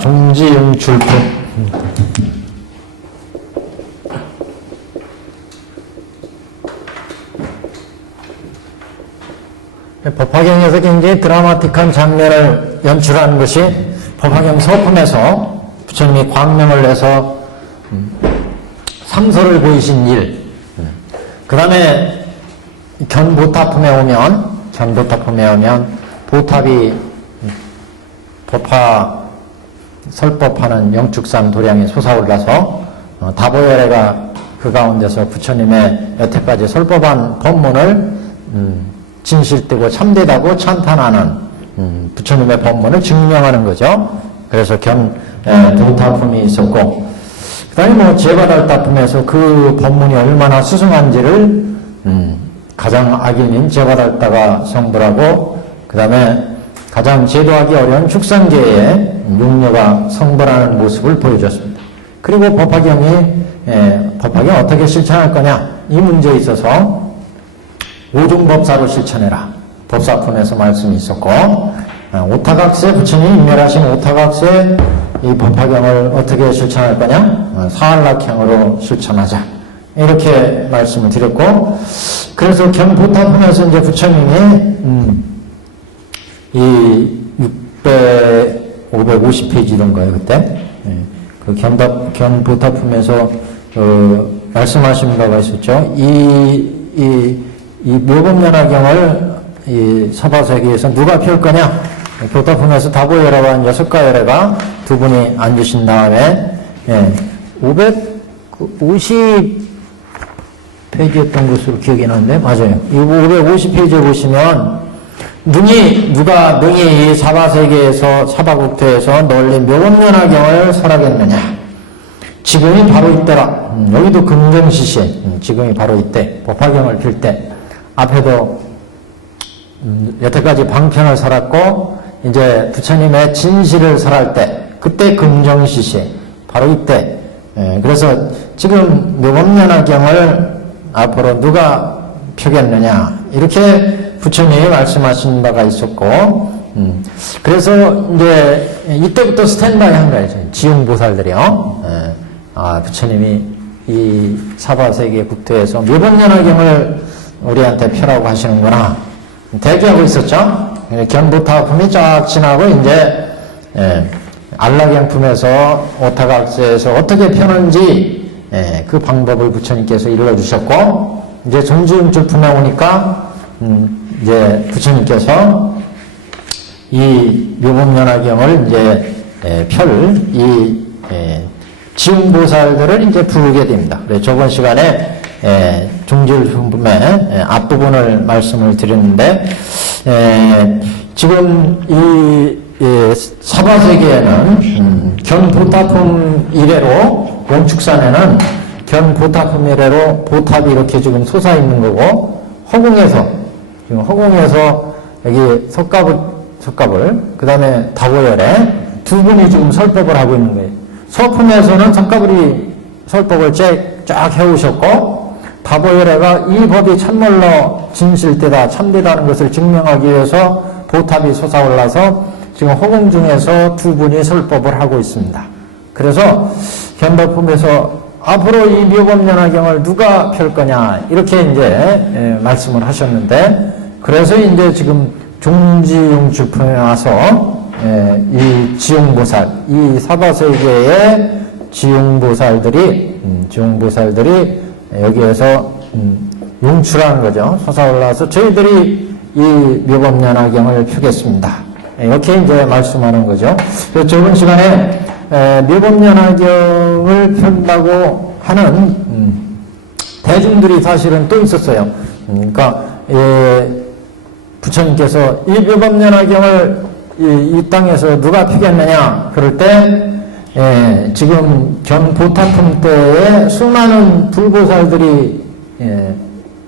종지용출품. 법화경에서 굉장히 드라마틱한 장면을 연출하는 것이 법화경 서품에서 부처님이 광명을 내서 상서를 보이신 일. 그 다음에 견보타품에 오면 보탑이 법화 설법하는 영축산 도량이 솟아올라서 다보열애가 그 가운데서 부처님의 여태까지 설법한 법문을 진실되고 참되다고 찬탄하는 부처님의 법문을 증명하는 거죠. 그래서 견보타품이 있었고, 그 다음에 제바달타품에서 그 법문이 얼마나 수승한지를 가장 악인인 제바달타가 성불하고, 그 다음에 가장 제도하기 어려운 축산계의 육녀가 성불하는 모습을 보여줬습니다. 그리고 법화경이 어떻게 실천할 거냐, 이 문제에 있어서 오종법사로 실천해라, 법사품에서 말씀이 있었고, 오타각세, 부처님이 인멸하신 오타각세 이 법화경을 어떻게 실천할 거냐, 사한락향으로 실천하자, 이렇게 말씀을 드렸고, 그래서 견보타품에서 이제 부처님이 이 550페이지 이런 거예요, 그때. 그 견보타품에서 말씀하신 바가 있었죠. 이 묘법연화경을 이 사바세계에서 누가 펼 거냐? 교타품에서 다보열애와 이제 석가열애가 두 분이 앉으신 다음에 550페이지였던 것으로 기억이 나는데, 맞아요. 이 550페이지에 보시면 능히 이 사바세계에서 사바국토에서 널리 묘법연화경을 설하겠느냐? 지금이 바로 이때라. 여기도 금정시시에 지금이 바로 이때, 법화경을 필 때, 앞에도 여태까지 방편을 설했고 이제 부처님의 진실을 설할 때, 그때 금정시시에 바로 이때. 그래서 지금 묘법연화경을 앞으로 누가 펴겠느냐, 이렇게 부처님이 말씀하신 바가 있었고, 그래서 이제 이때부터 스탠바이 한 거예요, 지용보살들이요. 부처님이 이 사바세계 국토에서 묘법연화경을 우리한테 펴라고 하시는구나, 대기하고 있었죠. 견보타품이 쫙 지나고 이제 안락양품에서 오타각세에서 어떻게 펴는지 그 방법을 부처님께서 일러주셨고, 이제 종지용출품에 오니까 이제 부처님께서 이 묘법연화경을 이제 펼 이 지용보살들을 이제 부르게 됩니다. 그래서 저번 시간에 종지용출품의 앞부분을 말씀을 드렸는데, 지금 이 사바세계에는 견보타품 이래로, 원축산에는 견보타품 이래로 보탑이 이렇게 지금 솟아 있는 거고, 허공에서 여기 석가불, 그 다음에 다보열애 두 분이 지금 설법을 하고 있는 거예요. 서품에서는 석가불이 설법을 쫙 해오셨고, 다보열애가 이 법이 참말로 진실되다, 참되다는 것을 증명하기 위해서 보탑이 솟아올라서 지금 허공 중에서 두 분이 설법을 하고 있습니다. 그래서 견보품에서 앞으로 이 묘법연화경을 누가 펼 거냐, 이렇게 이제 말씀을 하셨는데, 그래서 이제 지금 종지용출품에 와서 이 지용보살, 이 사바세계의 지용보살들이 여기에서 용출하는 거죠. 솟아올라서 저희들이 이 묘법연화경을 펴겠습니다, 이렇게 이제 말씀하는 거죠. 그래서 저번 시간에 묘법연화경을 편다고 하는 대중들이 사실은 또 있었어요. 그러니까 부처님께서 이 묘법연화경을 이 땅에서 누가 피겠느냐, 그럴 때 지금 견보타품 때에 수많은 불보살들이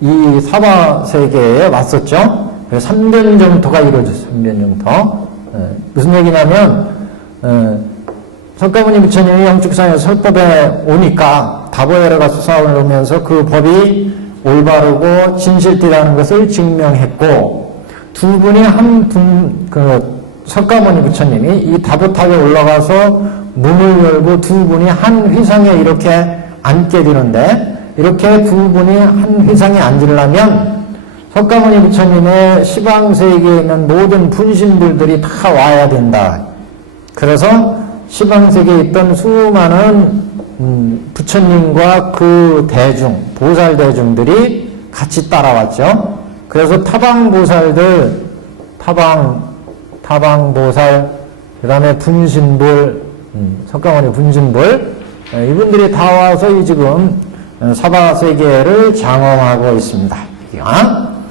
이 사바세계에 왔었죠. 그래서 삼변정토가 이루어졌어요. 삼변정토. 무슨 얘기냐면 석가모니 부처님이 영축산에서 설법에 오니까 다보열애가 솟아오르면서 그 법이 올바르고 진실되다는 것을 증명했고, 두 분이 석가모니 부처님이 이 다보탑에 올라가서 문을 열고 두 분이 한 휘상에 이렇게 앉게 되는데, 이렇게 두 분이 한 휘상에 앉으려면 석가모니 부처님의 시방세계에 있는 모든 분신들이 다 와야 된다. 그래서 시방세계에 있던 수많은 부처님과 그 대중, 보살 대중들이 같이 따라왔죠. 그래서 타방보살들, 타방보살, 그 다음에 분신불, 석가모니 분신불, 이분들이 다 와서 지금 사바세계를 장엄하고 있습니다.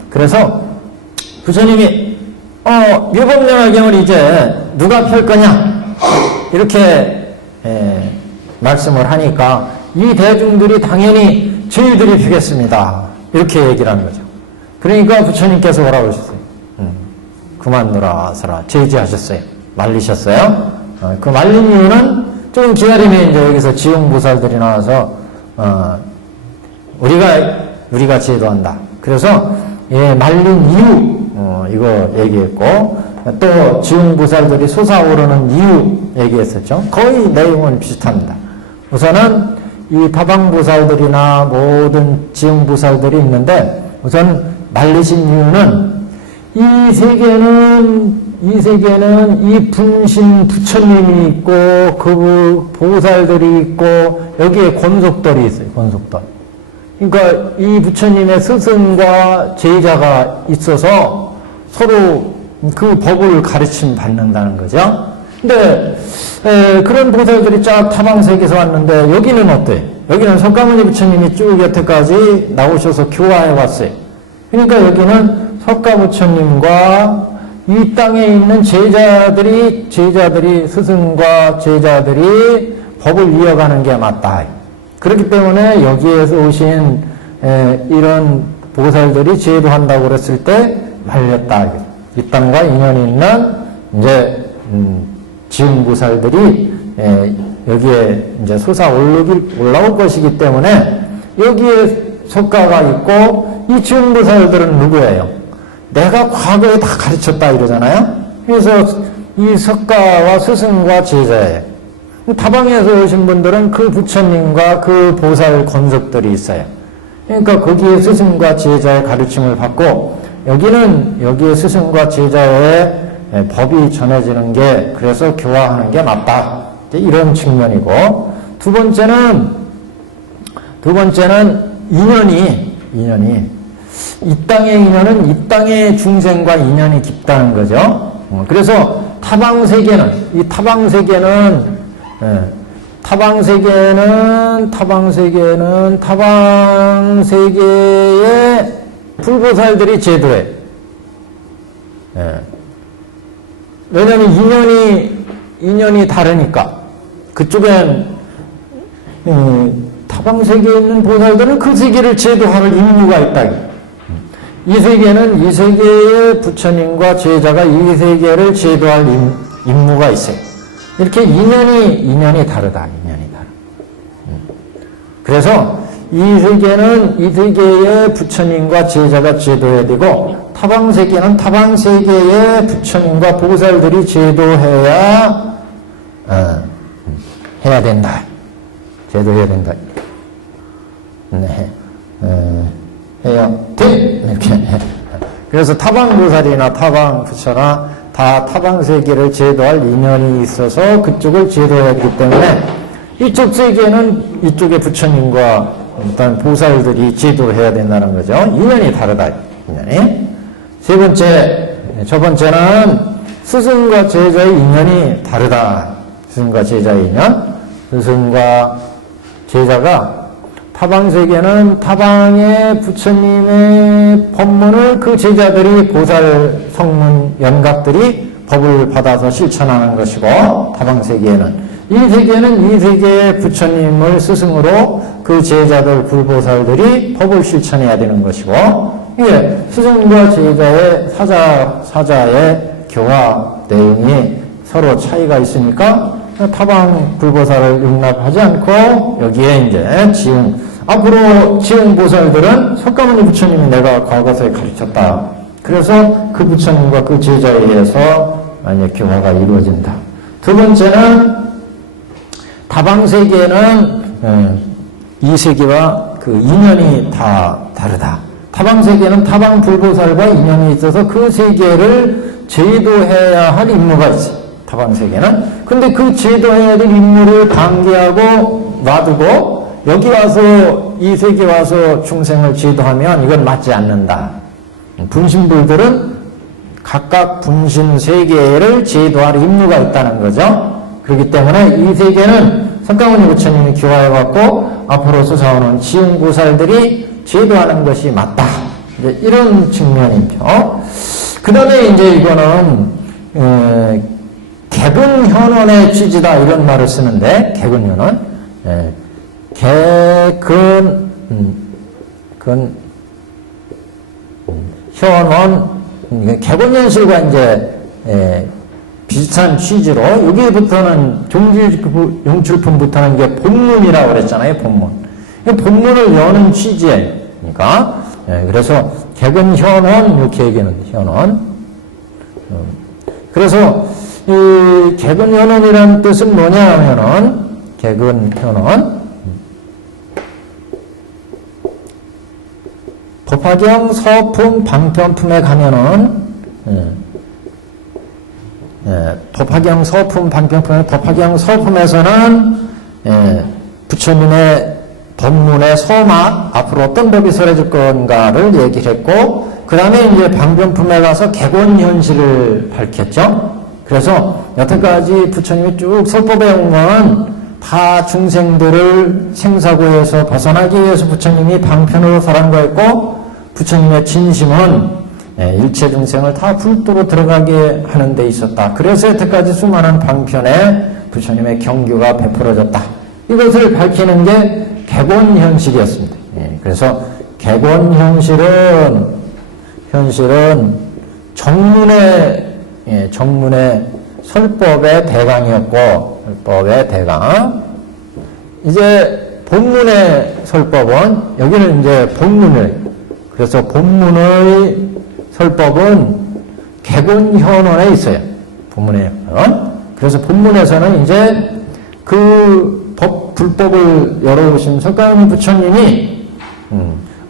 그래서 부처님이 묘법명화경을 이제 누가 펼 거냐 이렇게 말씀을 하니까 이 대중들이 당연히 저희들이 펴겠습니다. 이렇게 얘기를 하는 거죠. 그러니까 부처님께서 뭐라고 하셨어요? 그만 놀아서라 제지하셨어요. 말리셨어요. 그 말린 이유는 좀 기다리면 이제 여기서 지용보살들이 나와서 우리가 제도한다. 그래서 말린 이유 이거 얘기했고, 또 지용보살들이 솟아오르는 이유 얘기했었죠. 거의 내용은 비슷합니다. 우선은 이 타방보살들이나 모든 지용보살들이 있는데, 우선 말리신 이유는 이 세계는 이 분신 부처님이 있고 그 보살들이 있고 여기에 권속들이 있어요. 권속들. 그러니까 이 부처님의 스승과 제자가 있어서 서로 그 법을 가르침 받는다는 거죠. 근데 그런 보살들이 쫙 타방세계에서 왔는데 여기는 어때요? 여기는 석가모니 부처님이 쭉 여태까지 나오셔서 교화해 왔어요. 그러니까 여기는 석가부처님과 이 땅에 있는 제자들이 스승과 제자들이 법을 이어가는 게 맞다. 그렇기 때문에 여기에서 오신 이런 보살들이 제도한다고 그랬을 때 말렸다. 이 땅과 인연이 있는 이제 지음보살들이 여기에 이제 올라올 것이기 때문에 여기에 석가가 있고 이 지음보살들은 누구예요? 내가 과거에 다 가르쳤다 이러잖아요. 그래서 이 석가와 스승과 제자예요. 다방에서 오신 분들은 그 부처님과 그 보살 권속들이 있어요. 그러니까 거기에 스승과 제자의 가르침을 받고 여기에 스승과 제자의 법이 전해지는 게, 그래서 교화하는 게 맞다. 이런 측면이고, 두 번째는 인연이 이 땅의 인연은 이 땅의 중생과 인연이 깊다는 거죠. 그래서 타방세계의 불보살들이 제도해. 왜냐하면 인연이 다르니까. 그쪽엔 타방세계에 있는 보살들은 그 세계를 제도할 임무가 있다. 이 세계의 부처님과 제자가 이 세계를 제도할 임무가 있어요. 이렇게 인연이 다르다. 그래서 이 세계의 부처님과 제자가 제도해야 되고, 타방세계는 타방세계의 부처님과 보살들이 제도해야 해야 된다. 제도해야 된다. 네. 해야 돼. 이렇게. 그래서 타방보살이나 타방부처나 다 타방세계를 제도할 인연이 있어서 그쪽을 제도해야 하기 때문에 이쪽 세계는 이쪽의 부처님과 일단 보살들이 제도해야 된다는 거죠. 인연이 다르다. 인연이. 첫 번째는 스승과 제자의 인연이 다르다. 스승과 제자의 인연. 스승과 제자가 타방세계는 타방의 부처님의 법문을 그 제자들이 보살 성문 연각들이 법을 받아서 실천하는 것이고, 타방세계에는 이 세계의 부처님을 스승으로 그 제자들 불보살들이 법을 실천해야 되는 것이고, 이게 스승과 제자의 사자의 교화 내용이 서로 차이가 있으니까 타방 불보살을 용납하지 않고 여기에 이제 앞으로 지용보살들은 석가모니 부처님이 내가 과거에 가르쳤다. 그래서 그 부처님과 그 제자에 의해서 이제 교화가 이루어진다. 두 번째는 다방세계는 이 세계와 그 인연이 다 다르다. 타방세계는 타방 불보살과 인연이 있어서 그 세계를 제도해야 할 임무가 있어요. 타방세계는. 근데 그 제도해야 될 임무를 방기하고 놔두고 여기 와서 이 세계 와서 중생을 제도하면 이건 맞지 않는다. 분신불들은 각각 분신 세계를 제도할 임무가 있다는 거죠. 그렇기 때문에 이 세계는 석가모니 부처님이 교화해왔고 앞으로 솟아오는 지용보살들이 제도하는 것이 맞다. 이제 이런 측면이죠. 그 다음에 이제 이거는 개근현원의 취지다 이런 말을 쓰는데 개근현원, 현원, 개근현실과 이제 비슷한 취지로 여기부터는 종질품부터는 이게 본문이라고 그랬잖아요. 본문. 본문을 여는 취지니까. 그래서 개근현원 이렇게 얘기하는데 현원. 그래서 이 개근현원이라는 뜻은 뭐냐 하면은 개근현원 법화경 서품 방편품에 가면은 법화경 서품 방편품에 법화경 서품에서는 부처님의 법문의 서막 앞으로 어떤 법이 설해질 건가를 얘기를 했고 그 다음에 이제 방편품에 가서 개곤현실을 밝혔죠. 그래서 여태까지 부처님이 쭉 설법해 온 건 다 중생들을 생사고에서 벗어나기 위해서 부처님이 방편으로 설한 거였고 부처님의 진심은 일체 중생을 다 불도로 들어가게 하는 데 있었다. 그래서 여태까지 수많은 방편에 부처님의 경규가 베풀어졌다. 이것을 밝히는 게 개곤현실이었습니다. 그래서 개곤현실은 정문의 설법의 대강이었고 설법의 대강. 이제 본문의 설법은 여기는 이제 본문을 그래서 본문의 설법은 개곤현원에 있어요. 본문의 현원. 그래서 본문에서는 이제 그 불법을 열어오신 석가모니 부처님이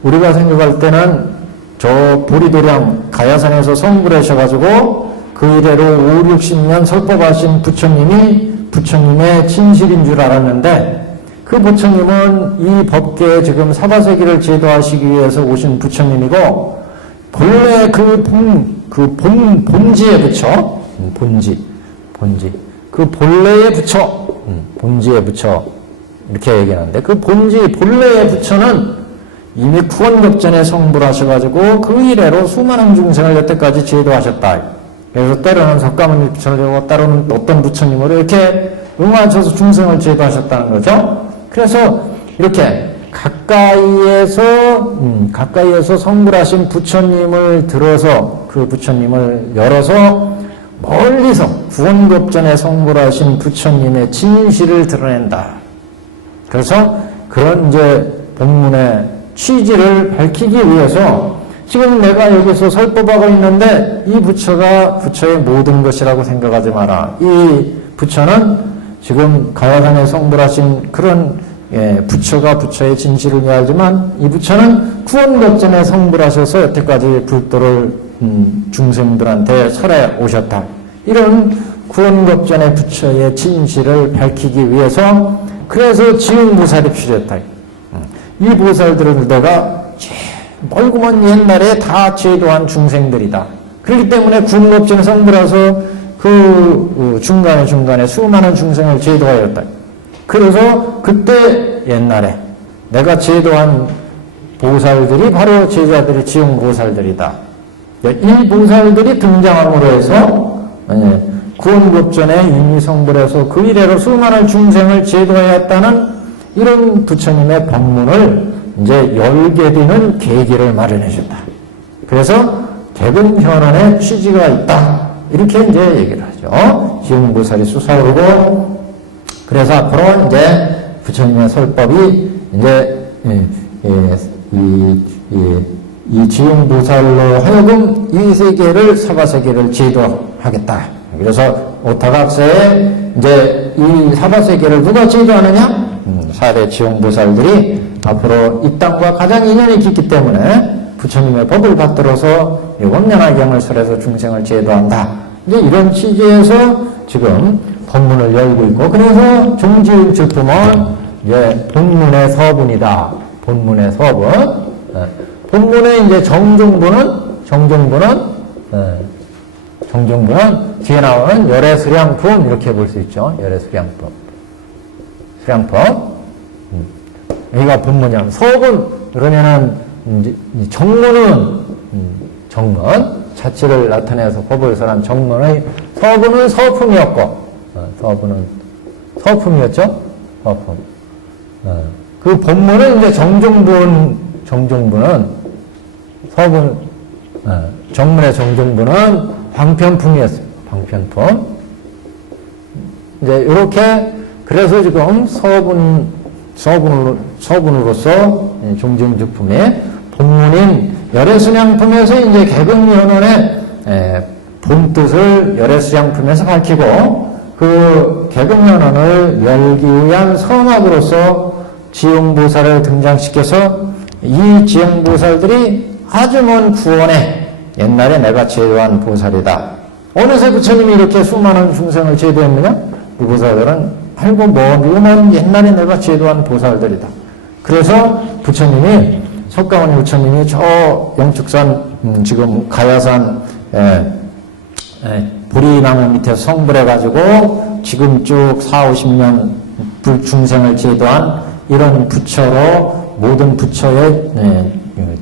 우리가 생각할 때는 저 보리도량 가야산에서 성불하셔가지고 그 이래로 5, 60년 설법하신 부처님의 진실인 줄 알았는데 그 부처님은 이 법계에 지금 사바세계를 제도하시기 위해서 오신 부처님이고 본래 본지의 부처 그 본래의 부처 본지의 부처 이렇게 얘기하는데 그 본래의 부처는 이미 구원급전에 성불하셔가지고 그 이래로 수많은 중생을 여태까지 제도하셨다. 그래서 때로는 석가모니 부처님이고 때로는 어떤 부처님으로 이렇게 응하셔서 중생을 제도하셨다는 거죠. 그래서 이렇게 가까이에서 성불하신 부처님을 들어서 그 부처님을 열어서 멀리서 구원급전에 성불하신 부처님의 진실을 드러낸다. 그래서 그런 이제 본문의 취지를 밝히기 위해서 지금 내가 여기서 설법하고 있는데 이 부처가 부처의 모든 것이라고 생각하지 마라. 이 부처는 지금 가야산에 성불하신 그런 부처가 부처의 진실을 이해하지만 이 부처는 구원급전에 성불하셔서 여태까지 불도를 중생들한테 설해 오셨다. 이런 구원급전의 부처의 진실을 밝히기 위해서 그래서 지용보살이 필요했다. 이 보살들은 내가 멀고 먼 옛날에 다 제도한 중생들이다. 그렇기 때문에 구원급전에 성불해서 그 중간에 수많은 중생을 제도하였다. 그래서 그때 옛날에 내가 제도한 보살들이 바로 제자들이 지용보살들이다. 이 보살들이 등장함으로 해서 구원급전에 이미 성불해서 그 이래로 수많은 중생을 제도하였다는 이런 부처님의 법문을 이제 열게 되는 계기를 마련해 줬다. 그래서 개근현원의 취지가 있다. 이렇게 이제 얘기를 하죠. 지용보살이 솟아오르고 그래서 앞으로 이제 부처님의 설법이 이제 이 지용보살로 하여금 이 세계를 사바세계를 제도하겠다. 그래서 오타각세에 이제 이 사바세계를 누가 제도하느냐? 4대 지용보살들이 앞으로 이 땅과 가장 인연이 깊기 때문에 부처님의 법을 받들어서 원년하경을 설해서 중생을 제도한다. 이제 이런 취지에서 지금 법문을 열고 있고, 그래서 종지율출품은 이제 본문의 서분이다. 본문의 서분. 본문의 이제 정종부는 뒤에 나오는 열애수량품 이렇게 볼 수 있죠. 열애수량품. 수량품. 여기가 본문이야. 서분 그러면은 이제 정문은 정문 자체를 나타내서 법을 설한 정문의 서분은 서품이었고, 서분은 서품이었죠. 서품. 그 본문은 이제 정종부는 서분, 정문의 정종부는 방편품이었어요. 방편품. 이제 이렇게 그래서 지금 서분으로서 종정주품이 본문인 열애수량품에서 이제 개근연원의 본뜻을 열애수량품에서 밝히고, 그 개근연원을 열기 위한 선악으로서 지용보살을 등장시켜서 이 지용보살들이 아주 먼 구원에 옛날에 내가 제도한 보살이다. 어느새 부처님이 이렇게 수많은 중생을 제도했느냐? 이 보살들은 알고 먼 옛날에 내가 제도한 보살들이다. 그래서 부처님이 석가모니 부처님이 저 영축산 지금 가야산 보리나무 밑에 성불해가지고 지금 쭉 40-50년 중생을 제도한 이런 부처로 모든 부처의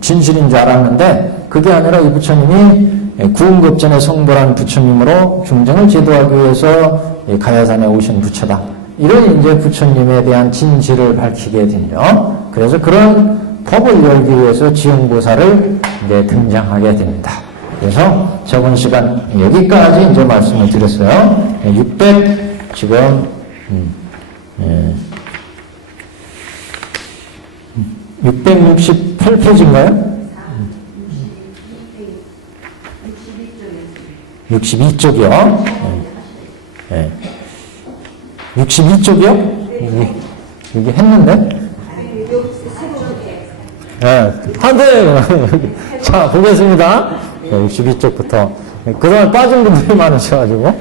진실인 줄 알았는데, 그게 아니라 이 부처님이 구음급전에 성불한 부처님으로 중생을 제도하기 위해서 가야산에 오신 부처다. 이런 이제 부처님에 대한 진실을 밝히게 되죠. 그래서 그런 법을 열기 위해서 지용보살을 이제 등장하게 됩니다. 그래서 저번 시간 여기까지 이제 말씀을 드렸어요. 668페이지인가요? 62쪽이요. 62쪽이요? 여기 했는데? 한대 자, 보겠습니다. 62쪽부터. 그동안 빠진 분들이 많으셔가지고.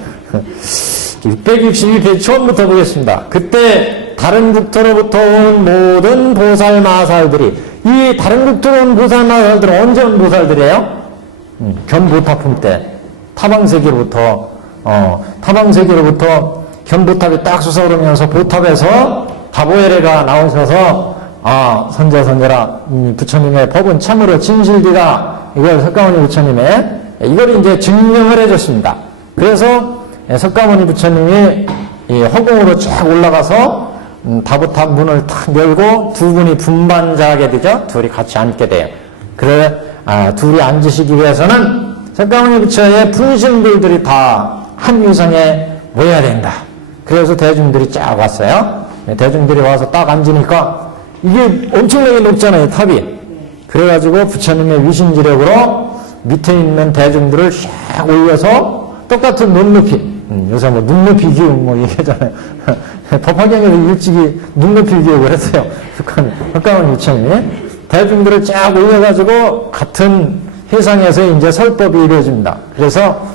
662페이지 처음부터 보겠습니다. 그때 다른 국토로부터 온 모든 보살마살들이, 이 다른 국토로 온 보살마살들은 언제 온 보살들이에요? 견보탑품 때. 타방세계로부터 견보탑이 딱 솟아오르면서 보탑에서 다보에레가 나오셔서, 선자라, 부처님의 법은 참으로 진실이다. 이걸 석가모니 부처님의, 이걸 이제 증명을 해줬습니다. 그래서 석가모니 부처님이 이 허공으로 쫙 올라가서 다보탑 문을 탁 열고 두 분이 분반자하게 되죠. 둘이 같이 앉게 돼요. 그래, 둘이 앉으시기 위해서는 석가모니 부처의 분신들이 다 한 유상에 모여야 된다. 그래서 대중들이 쫙 왔어요. 대중들이 와서 딱 앉으니까 이게 엄청나게 높잖아요, 탑이. 그래가지고 부처님의 위신지력으로 밑에 있는 대중들을 쫙 올려서 똑같은 눈높이, 요새 뭐 눈높이 기억 뭐 얘기하잖아요. 법화경에서 일찍이 눈높이 기억을 했어요. 석가모니 부처님이. 대중들을 쫙 올려가지고 같은 해상에서 이제 설법이 이루어집니다. 그래서,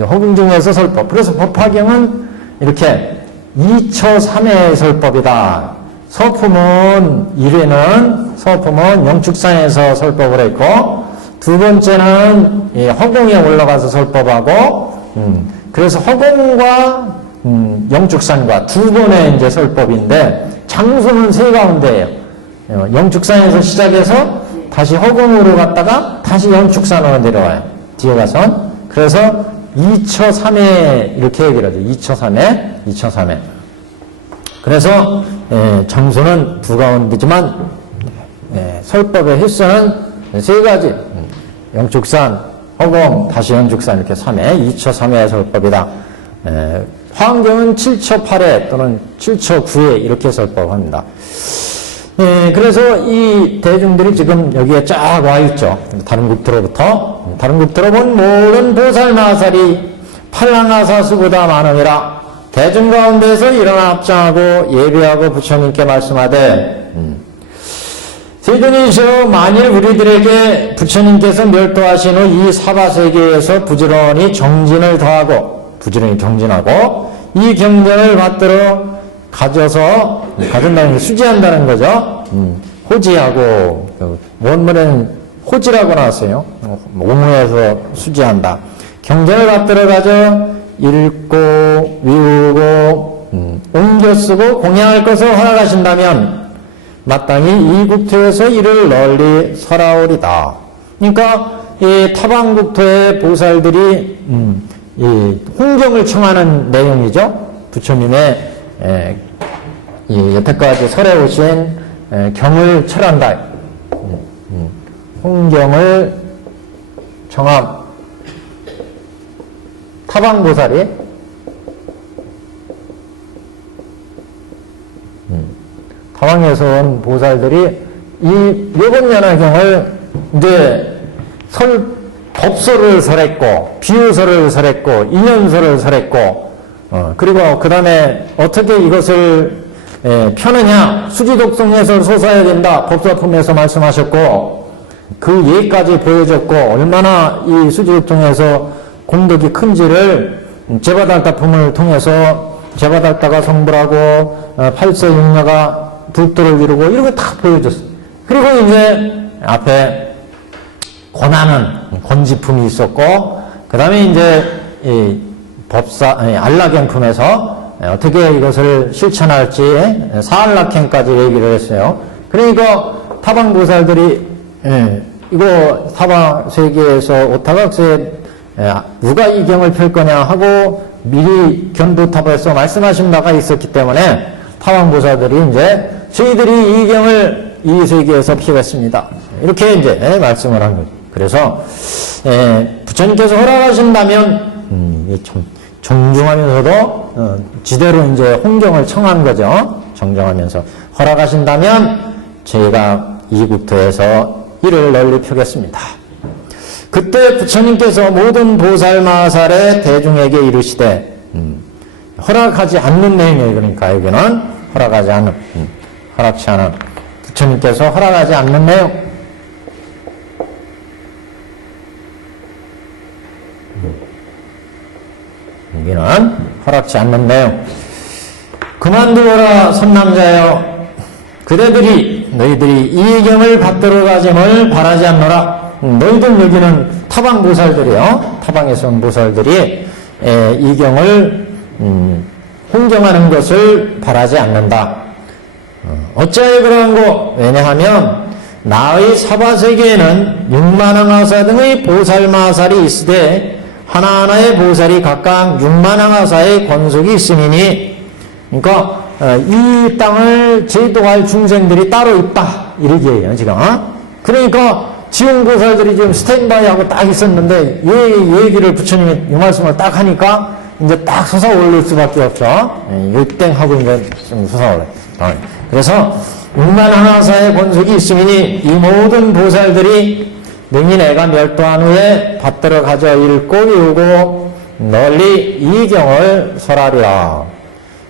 허공 중에서 설법. 그래서 법화경은 이렇게 2처 3회 설법이다. 서품은 1회는 서품은 영축산에서 설법을 했고, 두 번째는 허공에 올라가서 설법하고, 그래서 허공과 영축산과 두 번의 이제 설법인데, 장소는 세 가운데예요. 영축산에서 시작해서 다시 허공으로 갔다가 다시 영축산으로 내려와요. 뒤에 가서. 그래서 2처 3회 이렇게 얘기를 하죠. 2처 3회. 그래서 장소는 두 가운데지만 설법의 횟수는 세 가지. 영축산, 허공, 다시 영축산 이렇게 3회, 2처 3회 설법이다. 화엄경은 7처 8회 또는 7처 9회 이렇게 설법합니다. 그래서 이 대중들이 지금 여기에 쫙 와 있죠. 다른 국토로부터 온 모든 보살마살이 팔랑하사수보다 많음이라. 대중 가운데서 일어나 합장하고 예배하고 부처님께 말씀하되 세존이시여, 만일 우리들에게 부처님께서 멸도하신 후 이 사바세계에서 부지런히 정진을 더하고 부지런히 정진하고 이 경전을 받들어 가진다는 게 수지한다는 거죠. 호지하고, 원문에는 호지라고 나왔어요. 오무에서 수지한다. 경전을 받들어 가져 읽고 위우고 옮겨 쓰고 공양할 것을 허락하신다면 마땅히 이 국토에서 이를 널리 설하오리다. 그러니까 이 타방국토의 보살들이 이 홍경을 청하는 내용이죠. 부처님의 여태까지 설해 오신 경을 철한다. 홍경을 청함. 타방보살이 타방에서 온 보살들이 이 요건연화경을 이제 법소를 설했고 비유서를 설했고 인연서를 설했고 그리고 그 다음에 어떻게 이것을 펴느냐, 수지독성에서 솟아야 된다 법소품에서 말씀하셨고 그 예까지 보여줬고 얼마나 이 수지독성에서 공덕이 큰지를 제바달타품을 통해서 제바달타가 성불하고 팔세육녀가 불도를 이루고 이런 거 다 보여줬어요. 그리고 이제 앞에 고난은 권지품이 있었고 그 다음에 이제 이 안락행품에서 어떻게 이것을 실천할지 사안락행까지 얘기를 했어요. 그러니까 타방보살들이 이거 타방세계에서 오타각세 누가 이 경을 펼 거냐 하고 미리 견부탑에서 말씀하신 바가 있었기 때문에 타방보살들이 이제 저희들이 이 경을 이 세계에서 피겠습니다. 이렇게 이제 말씀을 한 거죠. 그래서 부처님께서 허락하신다면 좀 정중하면서도 지대로 이제 홍경을 청한 거죠. 정정하면서 허락하신다면 저희가 이 국토에서 이를 널리 펴겠습니다. 그때 부처님께서 모든 보살마살의 대중에게 이르시되 허락하지 않는 내용이에요. 그러니까 여기는 허락하지 않는 허락치 않은 부처님께서 허락하지 않는 내용 여기는 허락치 않는 내용 그만두어라 선남자여 너희들이 이 경을 받들어 가짐을 바라지 않노라. 너희들 여기는 타방보살들이요. 타방에서 온 보살들이 이 경을 홍경하는 것을 바라지 않는다. 어찌하여 그러한고? 왜냐하면 나의 사바세계에는 육만항하사 등의 보살마살이 있으되 하나하나의 보살이 각각 육만항하사의 권속이 있음이니 그러니까 이 땅을 제도할 중생들이 따로 있다 이 얘기예요 지금. 그러니까 지용보살들이 지금 스탠바이하고 딱 있었는데 이 얘기를 부처님이 이 말씀을 딱 하니까 이제 딱 솟아올릴 수밖에 없죠. 육땡하고 이제 좀 솟아올라요. 그래서 육만항하사의 권속이 있으니 이 모든 보살들이 능히 내가 멸도한 후에 받들어 가져 읽고 외우고 널리 이 경을 설하리라.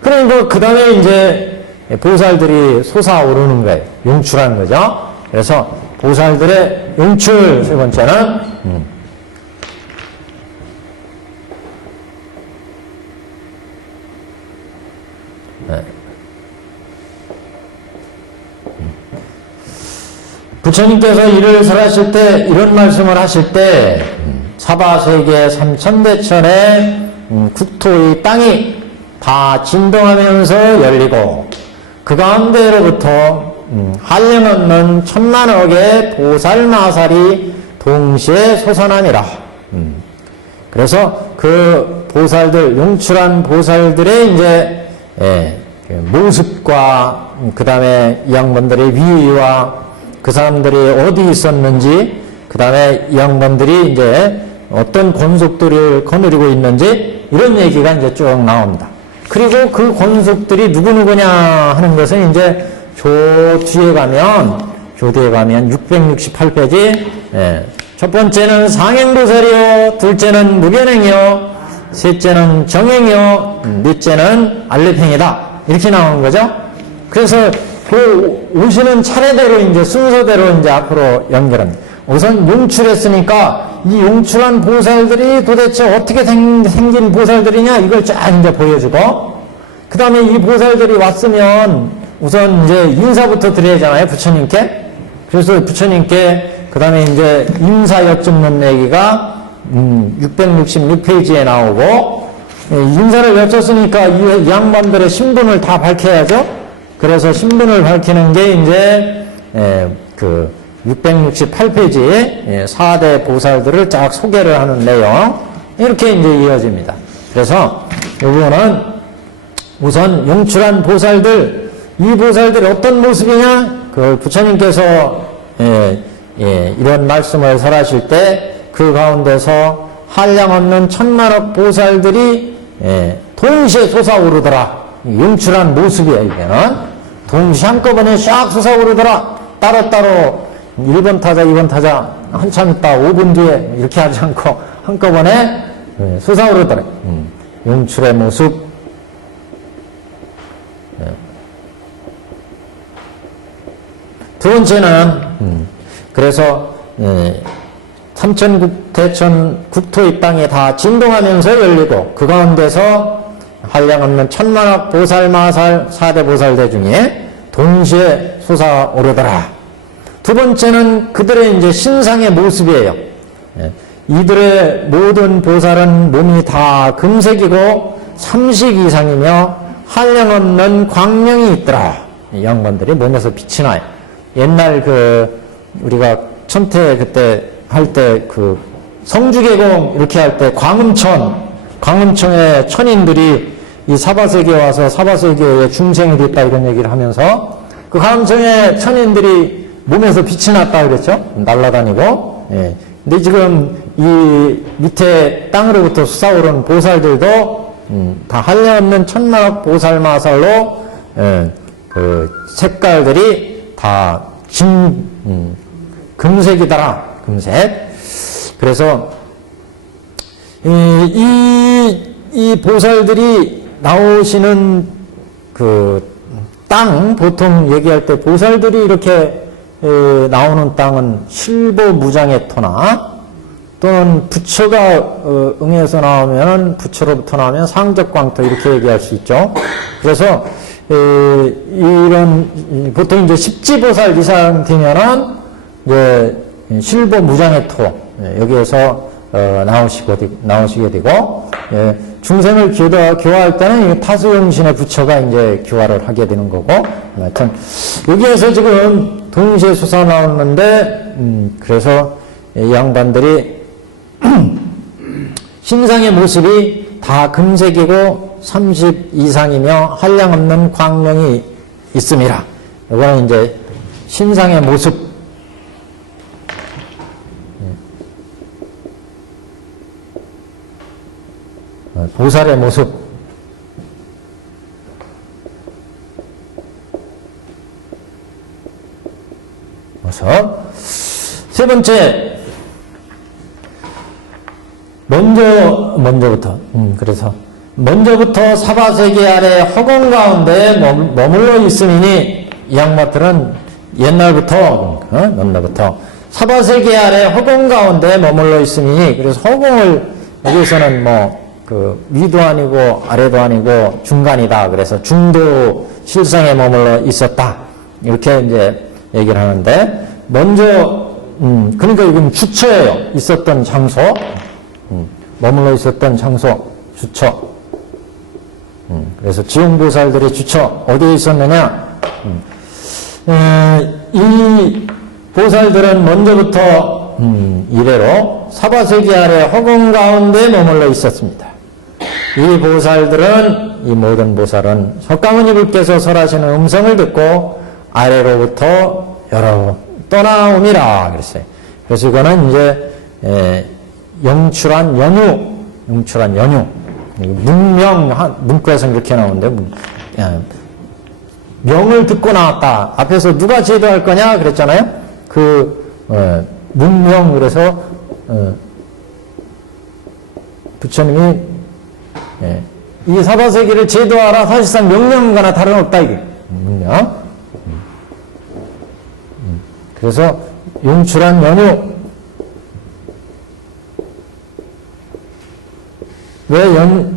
그러니까 그 다음에 이제 보살들이 솟아오르는 거예요. 용출하는 거죠. 그래서 보살들의 용출 세 번째는 부처님께서 이를 설하실 때 이런 말씀을 하실 때 사바세계 삼천대천의 국토의 땅이 다 진동하면서 열리고 그 가운데로부터 한량없는 천만억의 보살마살이 동시에 솟아나니라. 그래서 그 보살들 용출한 보살들의 이제 모습과 그 다음에 이 양반들의 위위와 그 사람들이 어디 있었는지 그 다음에 이 양반들이 이제 어떤 권속들을 거느리고 있는지 이런 얘기가 이제 쭉 나옵니다. 그리고 그 권속들이 누구누구냐 하는 것은 이제 조 뒤에 가면 668페이지 첫 번째는 상행보살이요 둘째는 무변행이요 셋째는 정행이요, 넷째는 알레팽이다. 이렇게 나오는 거죠. 그래서 그 오시는 차례대로 이제 순서대로 이제 앞으로 연결합니다. 우선 용출했으니까 이 용출한 보살들이 도대체 어떻게 생긴 보살들이냐 이걸 쫙 이제 보여주고, 그 다음에 이 보살들이 왔으면 우선 이제 인사부터 드려야잖아요, 부처님께. 그래서 부처님께 그 다음에 이제 인사 여쭙는 얘기가 666페이지에 나오고, 인사를 여쭙으니까 이 양반들의 신분을 다 밝혀야죠. 그래서 신분을 밝히는 게 이제 그 668페이지에 4대 보살들을 쫙 소개를 하는 내용, 이렇게 이제 이어집니다. 그래서 이 부분은 우선 용출한 보살들, 이 보살들이 어떤 모습이냐, 그 부처님께서 이런 말씀을 설하실 때 그 가운데서 한량없는 천만억 보살들이 동시에 솟아오르더라. 용출한 모습이에요. 이게는 동시에 한꺼번에 샥 솟아오르더라. 따로따로 1번 타자, 2번 타자 한참 있다 5분 뒤에 이렇게 하지 않고 한꺼번에 솟아오르더라. 용출의 모습. 두 번째는 그래서 삼천대천 국토 이 땅이 다 진동하면서 열리고, 그 가운데서 한량없는 천만억 보살마살 4대 보살대 중에 동시에 솟아오르더라. 두 번째는 그들의 이제 신상의 모습이에요. 이들의 모든 보살은 몸이 다 금색이고 삼식 이상이며 한량없는 광명이 있더라. 이 양반들이 몸에서 빛이 나요. 옛날 우리가 천태 그때 할 때 성주계공 이렇게 할 때 광음천의 천인들이 이 사바세계에 와서 사바세계에 중생이 됐다 이런 얘기를 하면서 그 광음천의 천인들이 몸에서 빛이 났다 그랬죠. 날아다니고. 예. 근데 지금 이 밑에 땅으로부터 솟아오른 보살들도 다 한량없는 천만억 보살마살로 그 색깔들이 다 금색이더라. 금색. 그래서 이 보살들이 나오시는 그 땅, 보통 얘기할 때 보살들이 이렇게 나오는 땅은 실보무장의 토나, 또는 부처가 응해서 나오면 부처로부터 나오면 상적광토 이렇게 얘기할 수 있죠. 그래서 이런 보통 이제 십지보살 이상 되면은 이제 실보무장의 토 여기에서 나오시게 되고, 중생을 교화할 때는 타수용신의 부처가 이제 교화를 하게 되는 거고, 하여튼 여기에서 지금 동시에 솟아 나오는데, 그래서 이 양반들이 신상의 모습이 다 금색이고 30 이상이며 한량없는 광명이 있음이라. 이거는 이제 신상의 모습. 보살의 모습. 세 번째, 먼저부터 사바세계 아래 허공 가운데 머물러 있음이니, 이 양반들은 옛날부터 사바세계 아래 허공 가운데 머물러 있음이니, 그래서 허공을 여기서는 위도 아니고 아래도 아니고 중간이다. 그래서 중도 실상에 머물러 있었다. 이렇게 이제 얘기를 하는데, 그러니까 이건 주처예요. 있었던 장소. 머물러 있었던 장소, 주처. 그래서 지용보살들의 주처, 어디에 있었느냐? 이 보살들은 먼저부터 이래로 사바세계 아래 허공 가운데 머물러 있었습니다. 이 보살들은, 이 모든 보살은 석가모니불께서 설하시는 음성을 듣고 아래로부터 떠나옴이라 그랬어요. 그래서 이거는 이제 영출한 연유. 문구에서 이렇게 나오는데, 명을 듣고 나왔다. 앞에서 누가 제도할 거냐 그랬잖아요. 문명, 그래서 부처님이 이 사바세계를 제도하라. 사실상 명령과나 다름없다 이게 명령. 그래서 용출한 연유. 왜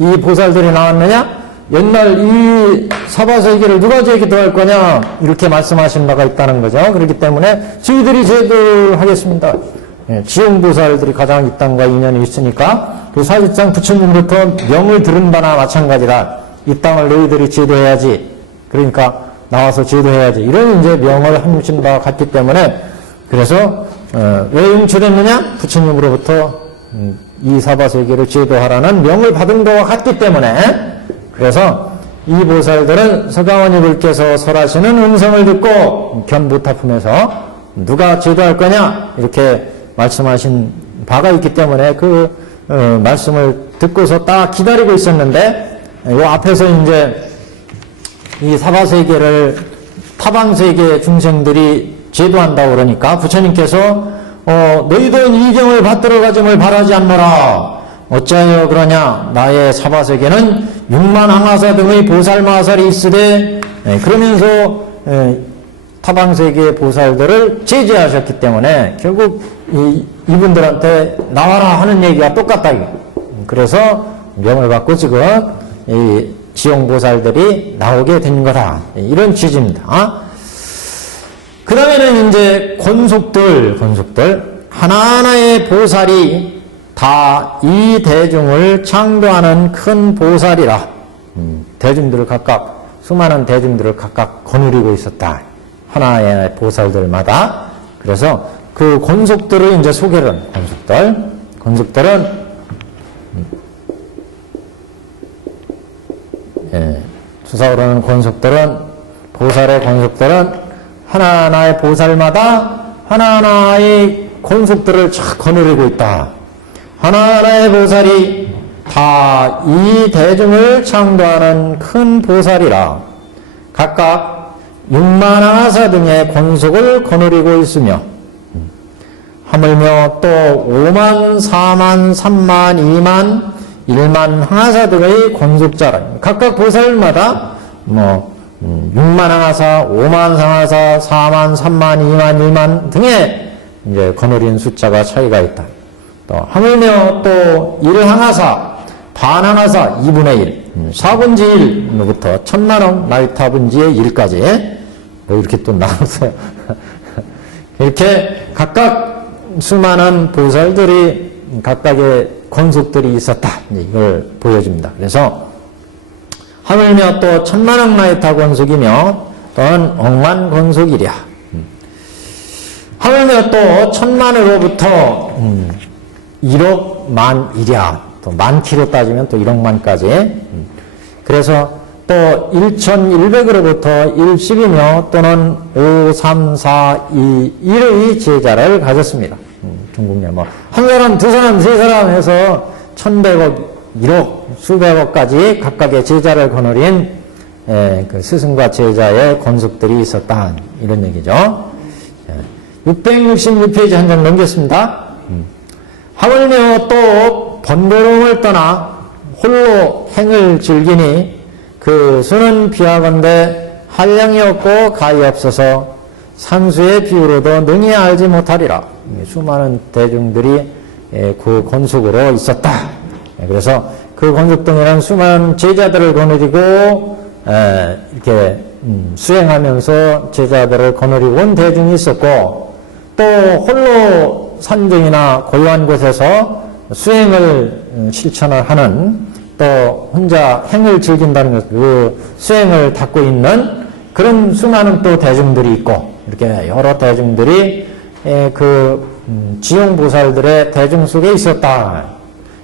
이 보살들이 나왔느냐? 옛날 이 사바세계를 누가 제도할 거냐? 이렇게 말씀하신 바가 있다는 거죠. 그렇기 때문에 저희들이 제도를 하겠습니다. 지용보살들이 가장 이 땅과 인연이 있으니까 그 사실상 부처님으로부터 명을 들은 바나 마찬가지라 이 땅을 너희들이 제도해야지. 그러니까 나와서 제도해야지. 이런 이제 명을 하신 바가 같기 때문에 그래서 왜 용출했느냐? 부처님으로부터 이 사바세계를 제도하라는 명을 받은 것과 같기 때문에 그래서 이 보살들은 서가모니 불께서 설하시는 음성을 듣고 견부타품에서 누가 제도할 거냐 이렇게 말씀하신 바가 있기 때문에 그 말씀을 듣고서 딱 기다리고 있었는데 이 앞에서 이제 이 사바세계를 타방세계 중생들이 제도한다고 그러니까 부처님께서 너희들은 이경을 받들어 가짐을 바라지 않노라. 어찌하여 그러냐? 나의 사바세계는 6만 항하사 등의 보살마살이 있으되 그러면서 타방세계 보살들을 제재하셨기 때문에 결국 이분들한테 나와라 하는 얘기가 똑같다. 그래서 명을 받고 지금 이 지용보살들이 나오게 된 거다. 이런 취지입니다. 그 다음에는 이제 권속들 하나하나의 보살이 다 이 대중을 창도하는 큰 보살이라 대중들을 각각 수많은 대중들을 각각 거느리고 있었다. 하나의 보살들마다. 그래서 그 권속들을 이제 소개를 권속들은 수사오르는 권속들은 보살의 권속들은 하나하나의 보살마다 하나하나의 권속들을 쫙 거느리고 있다. 하나하나의 보살이 다 이 대중을 창도하는 큰 보살이라 각각 6만 항하사 등의 권속을 거느리고 있으며 하물며 또 5만, 4만, 3만, 2만, 1만 항하사 등의 권속자라 각각 보살마다 6만 항하사, 5만 항하사, 4만, 3만, 2만, 1만 등의 이제 거느린 숫자가 차이가 있다. 또 하물며 또 1항하사, 반항하사 2분의 1, 4분지 1로부터 천만원 나이타분지의 1까지 뭐 이렇게 또 나눠서요. 이렇게 각각 수많은 보살들이 각각의 권속들이 있었다. 이걸 보여줍니다. 그래서 하물며 또 천만억 나이타 권속이며 또는 억만 권속이랴. 하물며 또 천만으로부터 1억 만이랴. 또 만키로 따지면 또 1억만까지. 그래서 또 1100으로부터 110이며 또는 5, 3, 4, 2, 1의 제자를 가졌습니다. 중국에 한 사람, 두 사람, 세 사람 해서 1100억, 1억, 수백억까지 각각의 제자를 거느린 그 스승과 제자의 권속들이 있었다. 이런 얘기죠. 666페이지 한 장 넘겼습니다. 하물며 또 번거로움을 떠나 홀로 행을 즐기니 그 수는 비하건대 한량이 없고 가히 없어서 산수의 비유로도 능히 알지 못하리라. 수많은 대중들이 그 권속으로 있었다. 그래서 그 권속등이라는 수많은 제자들을 거느리고 이렇게 수행하면서 제자들을 거느리고 온 대중이 있었고 또 홀로 산중이나 고요한 곳에서 수행을 실천을 하는 또 혼자 행을 즐긴다는 것, 그 수행을 닦고 있는 그런 수많은 또 대중들이 있고 이렇게 여러 대중들이 그 지용보살들의 대중 속에 있었다.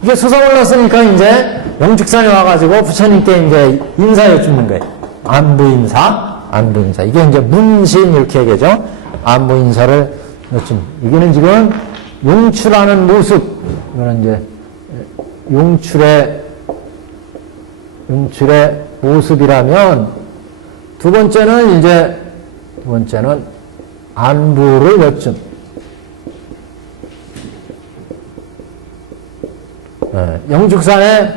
이게 솟아올랐으니까 이제 영축산에 와가지고 부처님께 이제 인사해 주는 거예요. 안부인사. 이게 이제 문신 이렇게 얘기하죠. 안부인사를 여쭈는. 이게는 지금 용출하는 모습. 이거는 이제 용출의 모습이라면 두 번째는 안부를 여쭈는. 영축산에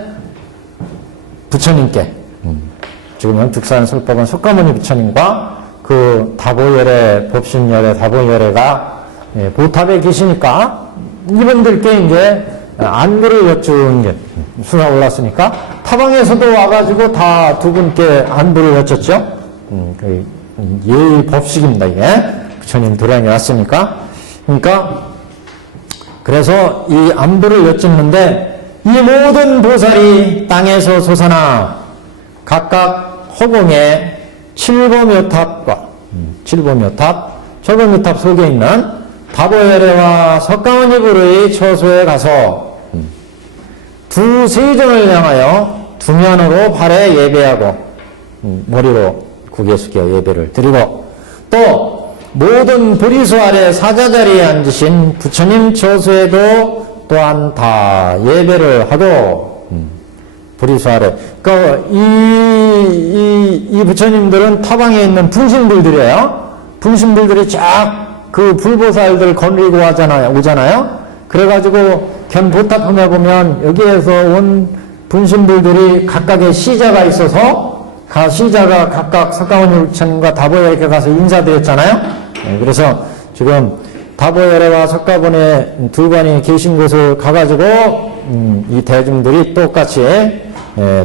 부처님께, 지금은 득산 설법은 석가모니 부처님과 그 다보열애, 법신열애, 다보열애가 보탑에 계시니까 이분들께 이제 안부를 여쭈는 게 수가 올랐으니까 타방에서도 와가지고 다 두 분께 안부를 여쭙죠. 예의 법식입니다, 이게. 부처님 도량이 왔으니까. 그러니까, 그래서 이 안부를 여쭙는데, 이 모든 보살이 땅에서 솟아나 각각 허공에 칠보묘탑과, 칠보묘탑 속에 있는 다보열애와 석가모니 불의 처소에 가서 두 세정을 향하여 두면으로 발에 예배하고, 머리로 고개 숙여 예배를 드리고, 또 모든 보리수 아래 사자자리에 앉으신 부처님 처소에도 또한 다 예배를 하고, 보리수 아래. 그러니까 이 부처님들은 타방에 있는 분신불들이에요. 분신불들이 쫙 그 불보살들 거느리고 오잖아요. 그래가지고 견보탑함에 보면 여기에서 온 분신불들이 각각의 시자가 있어서 시자가 각각 석가모니 부처님과 다보열애께 가서 인사드렸잖아요. 그래서 지금 다보열애와 석가모니 두 분이 계신 곳을 가가지고 이 대중들이 똑같이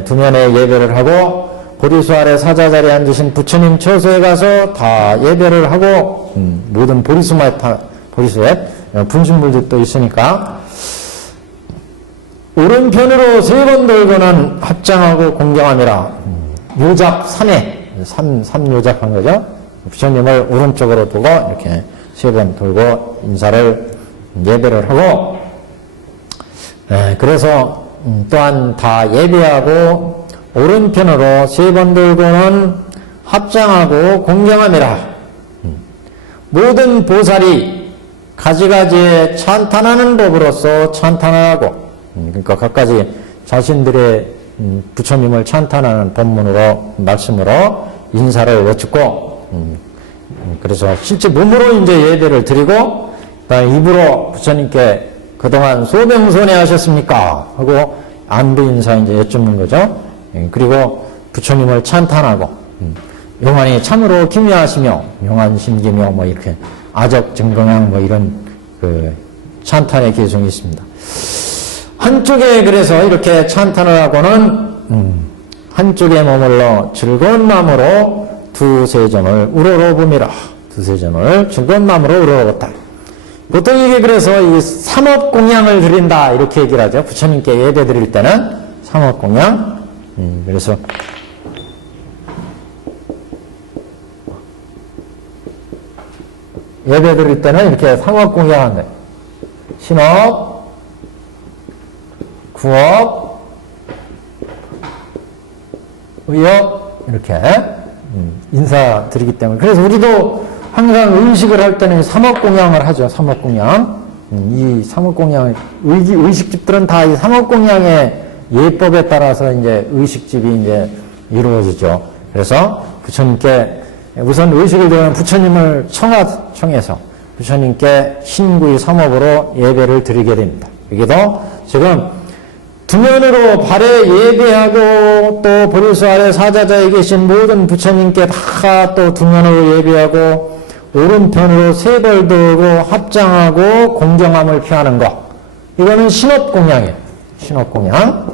두면에 예배를 하고 보리수 아래 사자자리에 앉으신 부처님 처소에 가서 다 예배를 하고 모든 보리수에 분신불들도 있으니까 오른편으로 세 번 돌고는 합장하고 공경함이라. 요작 3회, 3요작한 거죠. 부처님을 오른쪽으로 두고 이렇게 세 번 돌고 인사를 예배를 하고, 그래서 또한 다 예배하고 오른편으로 세 번 돌고는 합장하고 공경함이라. 모든 보살이 가지가지에 찬탄하는 법으로서 찬탄하고, 그러니까 각가지 자신들의 부처님을 찬탄하는 법문으로, 말씀으로 인사를 여쭙고, 그래서 실제 몸으로 이제 예배를 드리고, 그다음에 입으로 부처님께 그동안 소명손해 하셨습니까? 하고 안부 인사 이제 여쭙는 거죠. 그리고 부처님을 찬탄하고, 용환이 참으로 기묘하시며, 용환심기묘 뭐 이렇게 아적증거양 뭐 이런 그 찬탄의 개성이 있습니다. 한쪽에 그래서 이렇게 찬탄을 하고는 한쪽에 머물러 즐거운 마음으로 두세전을 우러러봅니다. 두세전을 즐거운 마음으로 우러러봤다. 보통 이게 그래서 이 삼업공양을 드린다 이렇게 얘기를 하죠. 부처님께 예배 드릴 때는 삼업공양. 그래서 예배 드릴 때는 이렇게 삼업공양한 거예요. 신업, 구업, 의업 이렇게 인사드리기 때문에, 그래서 우리도 항상 의식을 할 때는 삼업공양을 하죠. 삼업공양. 이 삼업공양 의식집들은 다 이 삼업공양의 예법에 따라서 이제 의식집이 이제 이루어지죠. 그래서 부처님께 우선 의식을 드리면 부처님을 청해서 부처님께 신구의 삼업으로 예배를 드리게 됩니다. 여기도 지금 두면으로 발에 예배하고 또 보리수 아래 사자자에 계신 모든 부처님께 다 또 두면으로 예배하고 오른편으로 세 벌 들고 합장하고 공경함을 표하는 것. 이거는 신업공양이에요. 신업공양.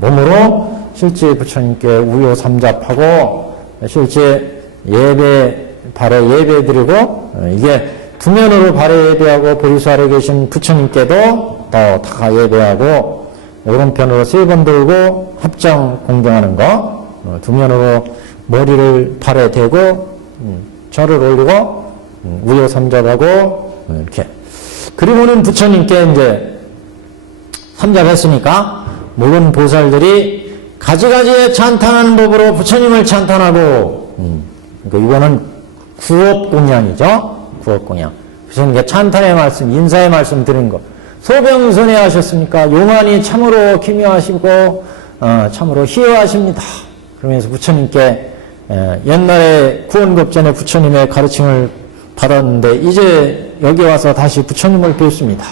몸으로 실제 부처님께 우요 삼잡하고 실제 발에 예배 드리고, 이게 두면으로 발에 예배하고 보리수 아래 계신 부처님께도 또 다 예배하고 오른편으로 세 번 들고 합장 공경하는 거, 두면으로 머리를 발에 대고 절을 올리고 우요 삼잡하고 이렇게. 그리고는 부처님께 이제 삼잡했으니까 모든 보살들이 가지가지에 찬탄하는 법으로 부처님을 찬탄하고, 그러니까 이거는 구업공양이죠. 구업공양. 부처님께 찬탄의 말씀, 인사의 말씀 드린 거. 소병선해 하셨으니까 용환이 참으로 기묘하시고 참으로 희애하십니다. 그러면서 부처님께 옛날에 구원급전에 부처님의 가르침을 받았는데 이제 여기 와서 다시 부처님을 뵙습니다.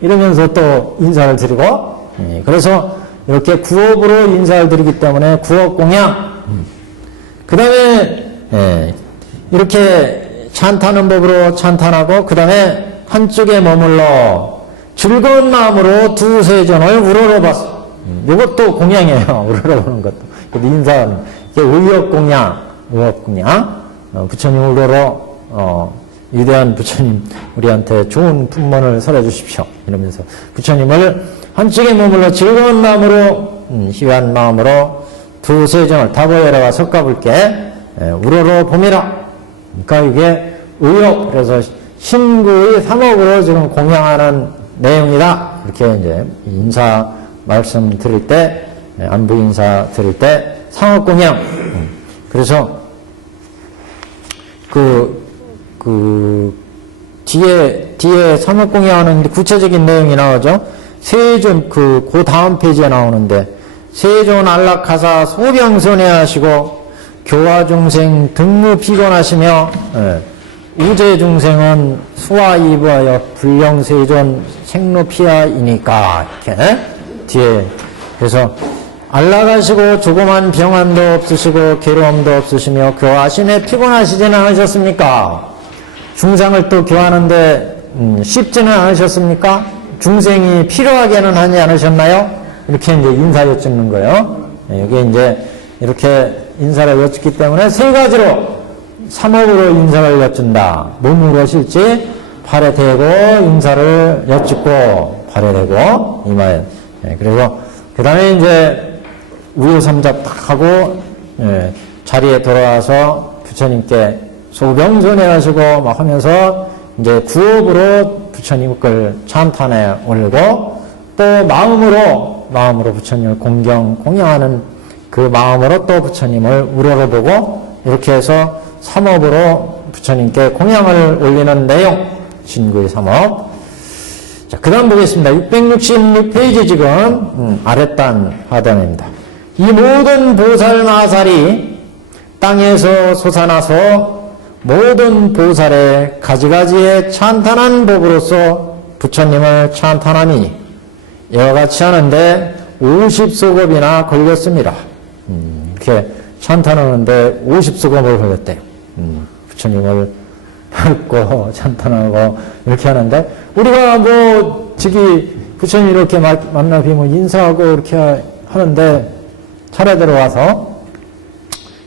이러면서 또 인사를 드리고, 그래서 이렇게 구업으로 인사를 드리기 때문에 구업공양. 그 다음에 이렇게 찬타는 법으로 찬탄하고 그 다음에 한쪽에 머물러 즐거운 마음으로 두세전을 우러러봤어. 이것도 공양이에요. 우러러보는 것도. 인사는 이게 의업공양, 의업공양. 부처님 우러러 위대한 부처님 우리한테 좋은 품문을 설해 주십시오. 이러면서 부처님을 한쪽에 머물러 즐거운 마음으로 희한 마음으로 두세전을 다보여라와 석가불께 우러러 봄이라. 그러니까 이게 의업, 그래서 신구의 삼업으로 지금 공양하는 내용이다. 이렇게 이제 인사 말씀 드릴 때, 안부 인사 드릴 때 상업 공양. 그래서 뒤에 상업 공양하는 구체적인 내용이 나오죠. 세존, 그 다음 페이지에 나오는데, 세존 안락하사 소병선해 하시고, 교화 중생 등무 피곤하시며, 우제 중생은 수화 이부하여 불령세존 생로피하이니까, 이렇게, 뒤에. 그래서, 안락하시고, 조그만 병환도 없으시고, 괴로움도 없으시며, 교화하시네 피곤하시지는 않으셨습니까? 중상을 또 교하는데, 쉽지는 않으셨습니까? 중생이 필요하게는 하지 않으셨나요? 이렇게 이제 인사 여쭙는 거예요. 이게 이제, 이렇게 인사를 여쭙기 때문에 세 가지로, 삼업으로 인사를 여쭌다. 몸으로 실지, 발에 대고 인사를 여쭙고, 발에 대고, 이마에. 그리고, 그 다음에 이제, 우유삼잡 딱 하고, 자리에 돌아와서 부처님께 소병선해 하시고, 막 하면서, 이제 구업으로 부처님 걸 찬탄에 올리고, 또 마음으로 부처님을 공경하는 그 마음으로 또 부처님을 우러러보고, 이렇게 해서 삼업으로 부처님께 공양을 올리는 내용, 신구의 삼업. 자, 그 다음 보겠습니다. 666페이지 지금, 아랫단 하단입니다. 이 모든 보살 마살이 땅에서 솟아나서 모든 보살의 가지가지의 찬탄한 법으로서 부처님을 찬탄하니 이와 같이 하는데 50소급이나 걸렸습니다. 이렇게 찬탄하는데 50소급을 걸렸대요. 부처님을 밟고 찬탄하고 이렇게 하는데 우리가 부처님 이렇게 만나 뵈면 인사하고 이렇게 하는데 차례대로 와서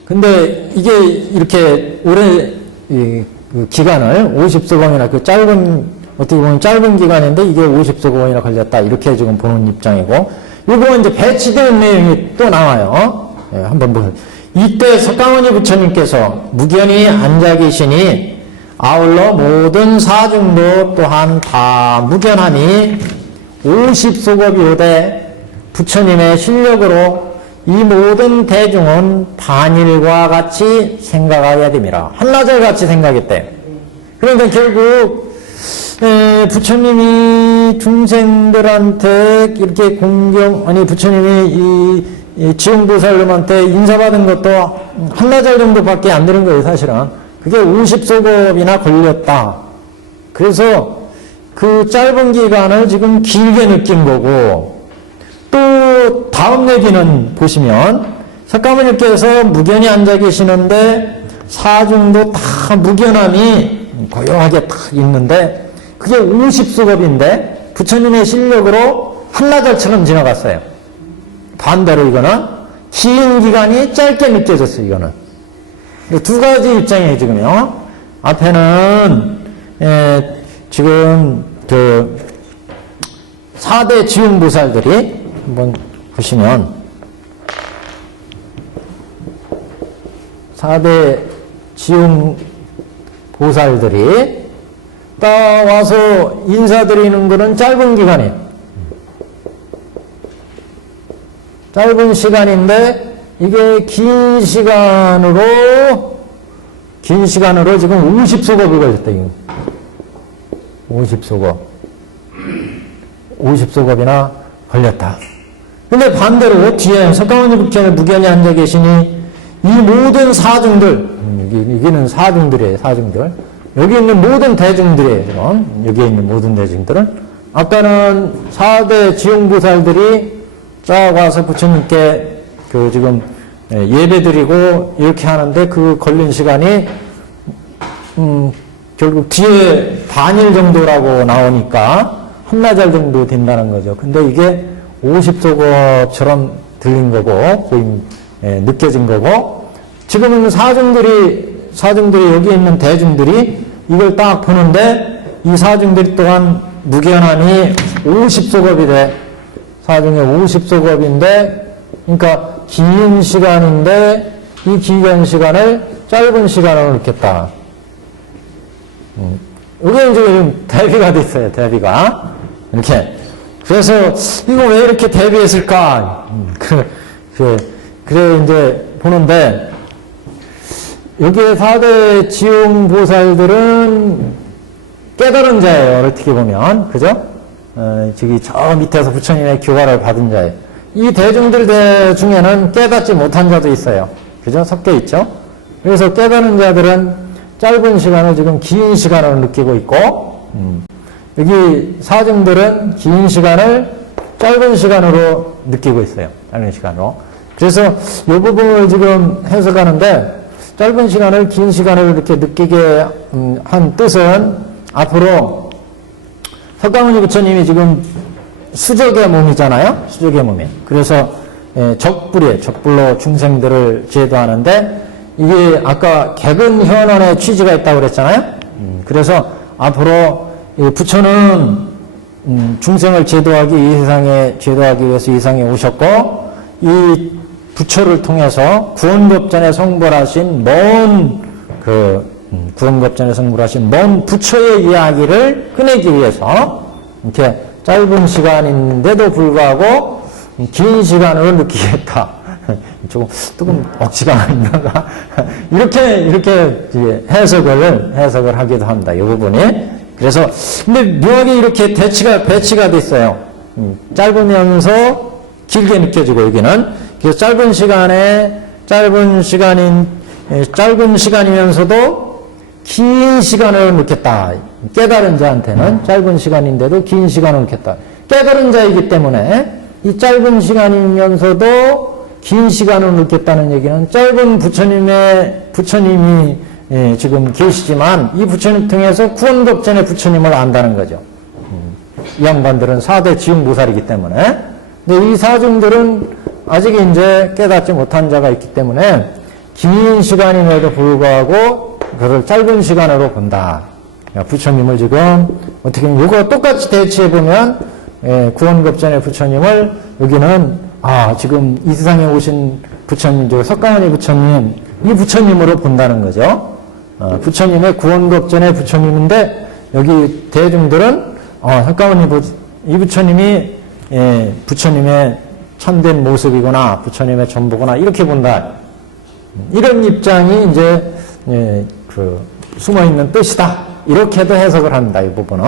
근데 이게 이렇게 오래 그 기간을 50소금이나 그 어떻게 보면 짧은 기간인데 이게 50소금이나 걸렸다. 이렇게 지금 보는 입장이고, 이거 이제 배치되는 내용이 또 나와요. 한번 보세요. 이때 석가모니 부처님께서 무견히 앉아 계시니 아울러 모든 사중도 또한 다 무견하니 50소급이 오되 부처님의 실력으로 이 모든 대중은 반일과 같이 생각하여야 됩니다. 한나절 같이 생각했대요. 그러니까 결국 부처님이 중생들한테 이렇게 부처님이 이 지용보살님한테 인사받은 것도 한나절 정도밖에 안 되는 거예요, 사실은. 그게 50소급이나 걸렸다. 그래서 그 짧은 기간을 지금 길게 느낀 거고, 또 다음 얘기는 보시면 석가모니께서 무견히 앉아 계시는데 사중도 다 무견함이 고요하게 딱 있는데 그게 50수급인데 부처님의 실력으로 한나절처럼 지나갔어요. 반대로 이거는 긴 기간이 짧게 느껴졌어요. 이거는 두 가지 입장이에요. 지금요. 앞에는 지금 그 4대 지용보살들이 한번 보시면 4대 지용보살들이 딱 와서 인사드리는 거는 짧은 기간이에요. 짧은 시간인데 이게 긴 시간으로 지금 50소급이 걸렸다. 이거. 50소급이나 걸렸다. 근데 반대로 뒤에 석가모니 부처님 무견히 앉아 계시니 이 모든 사중들, 여기는 사중들이에요, 사중들. 여기 있는 모든 대중들이에요, 지금. 여기에 있는 모든 대중들은. 아까는 4대 지용보살들이 쫙 와서 부처님께 그 지금 예배 드리고 이렇게 하는데 그 걸린 시간이 결국 뒤에 반일 정도라고 나오니까 한나절 정도 된다는 거죠. 근데 이게 50소겁처럼 들린 거고 느껴진 거고, 지금은 사중들이 여기 있는 대중들이 이걸 딱 보는데 이 사중들이 또한 무견함이 50소겁이 돼. 사중에 50소겁인데, 그러니까 긴 시간인데 이 긴 시간을 짧은 시간으로 넣겠다. 이게 이제 대비가 돼 있어요. 대비가 이렇게. 그래서 이거 왜 이렇게 대비했을까? 그래 이제 보는데, 여기에 4대 지용보살들은 깨달은 자예요. 어떻게 보면. 그죠? 저기 저 밑에서 부처님의 교화를 받은 자예요. 이 대중들 중에는 깨닫지 못한 자도 있어요. 그죠? 섞여 있죠? 그래서 깨달은 자들은 짧은 시간을 지금 긴 시간으로 느끼고 있고, 여기 사중들은 긴 시간을 짧은 시간으로 느끼고 있어요. 짧은 시간으로. 그래서 이 부분을 지금 해석하는데, 짧은 시간을 긴 시간으로 이렇게 느끼게 한 뜻은, 앞으로 석가모니 부처님이 지금 수적의 몸이잖아요. 수적의 몸이. 그래서 적불로 중생들을 제도하는데, 이게 아까 개근현원의 취지가 있다고 그랬잖아요. 그래서 앞으로 부처는 중생을 제도하기 위해서 이 세상에 오셨고, 이 부처를 통해서 구원급전에 성불하신 먼 부처의 이야기를 꺼내기 위해서 이렇게 짧은 시간인데도 불구하고 긴 시간으로 느끼겠다. 조금 억지가 아닌가. 이렇게 해석을 하기도 합니다. 이 부분이. 그래서, 근데 묘하게 이렇게 배치가 됐어요. 짧으면서 길게 느껴지고, 여기는. 그래서 짧은 시간이면서도 긴 시간을 느꼈다. 깨달은 자한테는 짧은 시간인데도 긴 시간을 느꼈다. 깨달은 자이기 때문에 이 짧은 시간이면서도 긴 시간을 느꼈다는 얘기는, 짧은 부처님이 지금 계시지만 이 부처님 통해서 구원급전의 부처님을 안다는 거죠. 이 양반들은 4대 지용보살이기 때문에. 근데 이 사중들은 아직 이제 깨닫지 못한 자가 있기 때문에 긴 시간임에도 불구하고 그를 짧은 시간으로 본다. 부처님을 지금 어떻게 보면 이거 똑같이 대치해보면 구원급전의 부처님을 여기는 지금 이 세상에 오신 부처님, 석가모니 부처님, 이 부처님으로 본다는 거죠. 부처님의 구원급전의 부처님인데, 여기 대중들은 석가모니 이 부처님이 부처님의 참된 모습이거나 부처님의 전부거나 이렇게 본다. 이런 입장이 이제 숨어있는 뜻이다. 이렇게도 해석을 합니다. 이 부분은.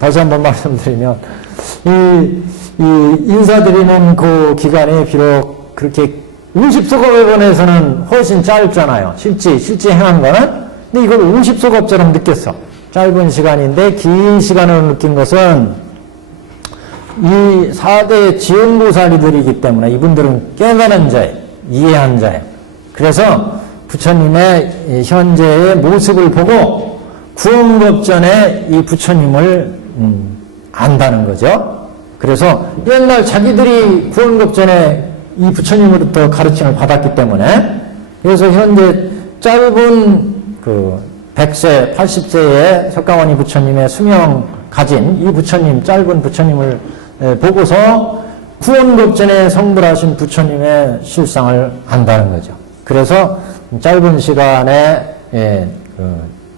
다시 한번 말씀드리면, 이 인사드리는 그 기간이 비록 그렇게 50소겁에서는 훨씬 짧잖아요. 실제 행한 거는. 근데 이걸 50소겁처럼 느꼈어. 짧은 시간인데 긴 시간을 느낀 것은 이 4대 지용보살이들이기 때문에 이분들은 깨달은 자예요. 이해한 자예요. 그래서 부처님의 현재의 모습을 보고 구원급전에 이 부처님을 안다는 거죠. 그래서 옛날 자기들이 구원급전에 이 부처님으로부터 가르침을 받았기 때문에, 그래서 현재 짧은 100세, 80세의 석가모니 부처님의 수명 가진 이 부처님, 짧은 부처님을 보고서 구원급전에 성불하신 부처님의 실상을 안다는 거죠. 그래서 짧은 시간의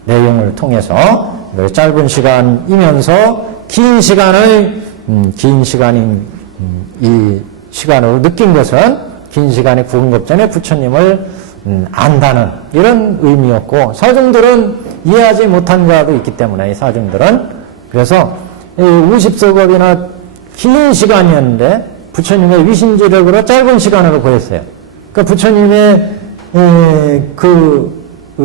내용을 통해서 짧은 시간이면서 긴 시간인 이 시간으로 느낀 것은 긴 시간의 구원급전의 부처님을 안다는 이런 의미였고, 사중들은 이해하지 못한 자도 있기 때문에, 이 사중들은. 그래서 50소겁이나 긴 시간이었는데 부처님의 위신지력으로 짧은 시간으로 보였어요. 그러니까 부처님의 그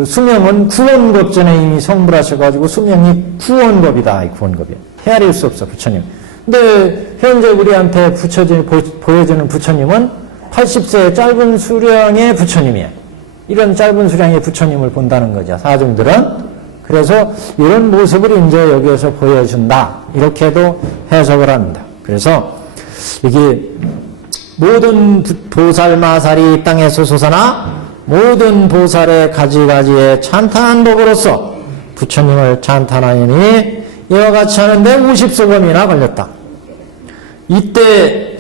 수명은 구원급전에 이미 성불하셔가지고 수명이 구원급이다. 이 구원급이 헤아릴 수 없어, 부처님. 근데 현재 우리한테 보여주는 부처님은 80세의 짧은 수량의 부처님이에요. 이런 짧은 수량의 부처님을 본다는 거죠. 사중들은. 그래서 이런 모습을 이제 여기에서 보여준다. 이렇게도 해석을 합니다. 그래서 이게 모든 보살마살이 이 땅에서 솟아나 모든 보살의 가지가지에 찬탄한 법으로서 부처님을 찬탄하니 이와 같이 하는데 50소금이나 걸렸다. 이때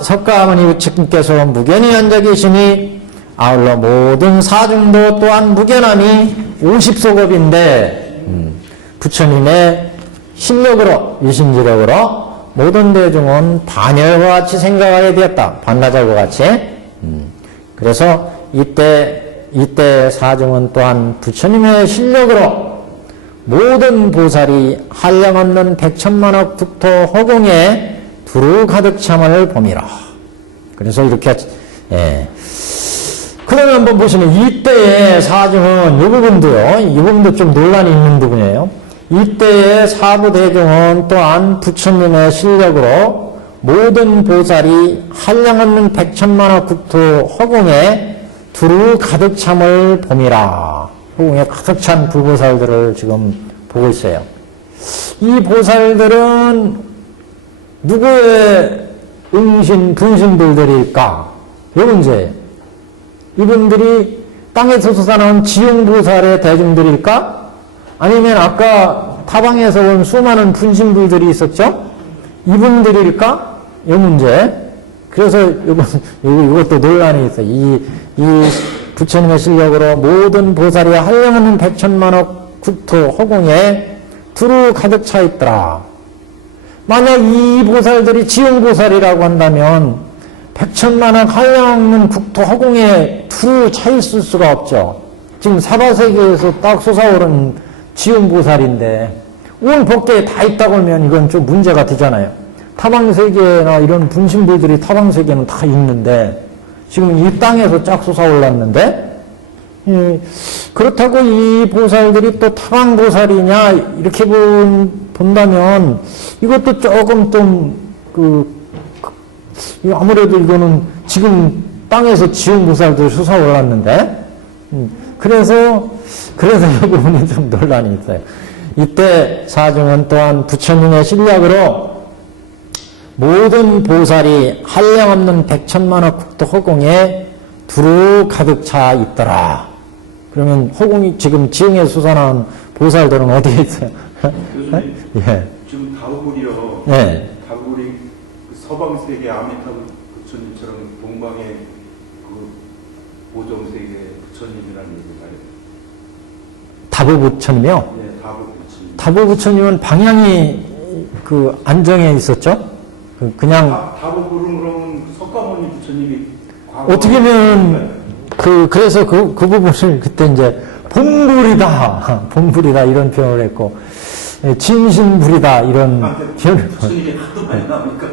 석가모니 부처님께서 무견히 앉아 계시니 아울러 모든 사중도 또한 무견함이 50소급인데 부처님의 실력으로 유심지력으로 모든 대중은 반열과 같이 생각하게 되었다. 반나절과 같이. 그래서 이때 사중은 또한 부처님의 실력으로 모든 보살이 한량없는 백천만억 국토 허공에 두루 가득 참을 봄이라. 그래서 이렇게 그러면 한번 보시면 이때의 사중은 이 부분도요. 이 부분도 좀 논란이 있는 부분이에요. 이때의 사부대중은 또한 부처님의 실력으로 모든 보살이 한량없는 백천만억 국토 허공에 두루 가득 참을 봄이라. 허공에 가득 찬 불보살들을 지금 보고 있어요. 이 보살들은 누구의 분신불들일까? 이 문제예요. 이분들이 땅에서 솟아나온 지용보살의 대중들일까? 아니면 아까 타방에서 온 수많은 분신불들이 있었죠? 이분들일까? 이 문제. 그래서 이것도 논란이 있어요. 이 부처님의 실력으로 모든 보살이 한량없는 백천만억 국토 허공에 두루 가득 차 있더라. 만약 이 보살들이 지용보살이라고 한다면 백천만억 한량없는 국토 허공에 두루 차 있을 수가 없죠. 지금 사바세계에서 딱 솟아오른 지용보살인데 온 법계에 다 있다고 하면 이건 좀 문제가 되잖아요. 타방세계나 이런 분신불들이 타방세계는 다 있는데 지금 이 땅에서 쫙 솟아올랐는데 그렇다고 이 보살들이 또 타방보살이냐 이렇게 본다면 이것도 조금 좀 아무래도 이거는 지금 땅에서 지용보살들 솟아올랐는데 그래서 이 부분이 좀 논란이 있어요. 이때 사중은 또한 부처님의 실력으로 모든 보살이 한량없는 백천만억 국토 허공에 두루 가득 차 있더라. 그러면 허공이 지금 지응에 솟아난 보살들은 어디에 있어요? 교수님, 예. 지금 다부굴이요. 예. 다부굴이 서방세계 아미타불 부처님처럼 동방의 보정세계 부처님이라는 얘기가요. 다부 부처님이요? 네, 다부 부처님. 다부 부처님은 방향이 안정에 있었죠? 그냥 다부굴은 그러면 석가모니 부처님이 어떻게 보면 그래서 그 부분을 그때 이제 본불이다 이런 표현을 했고 진신불이다 이런 표현을. 부처님이 하도 많이 나오니까.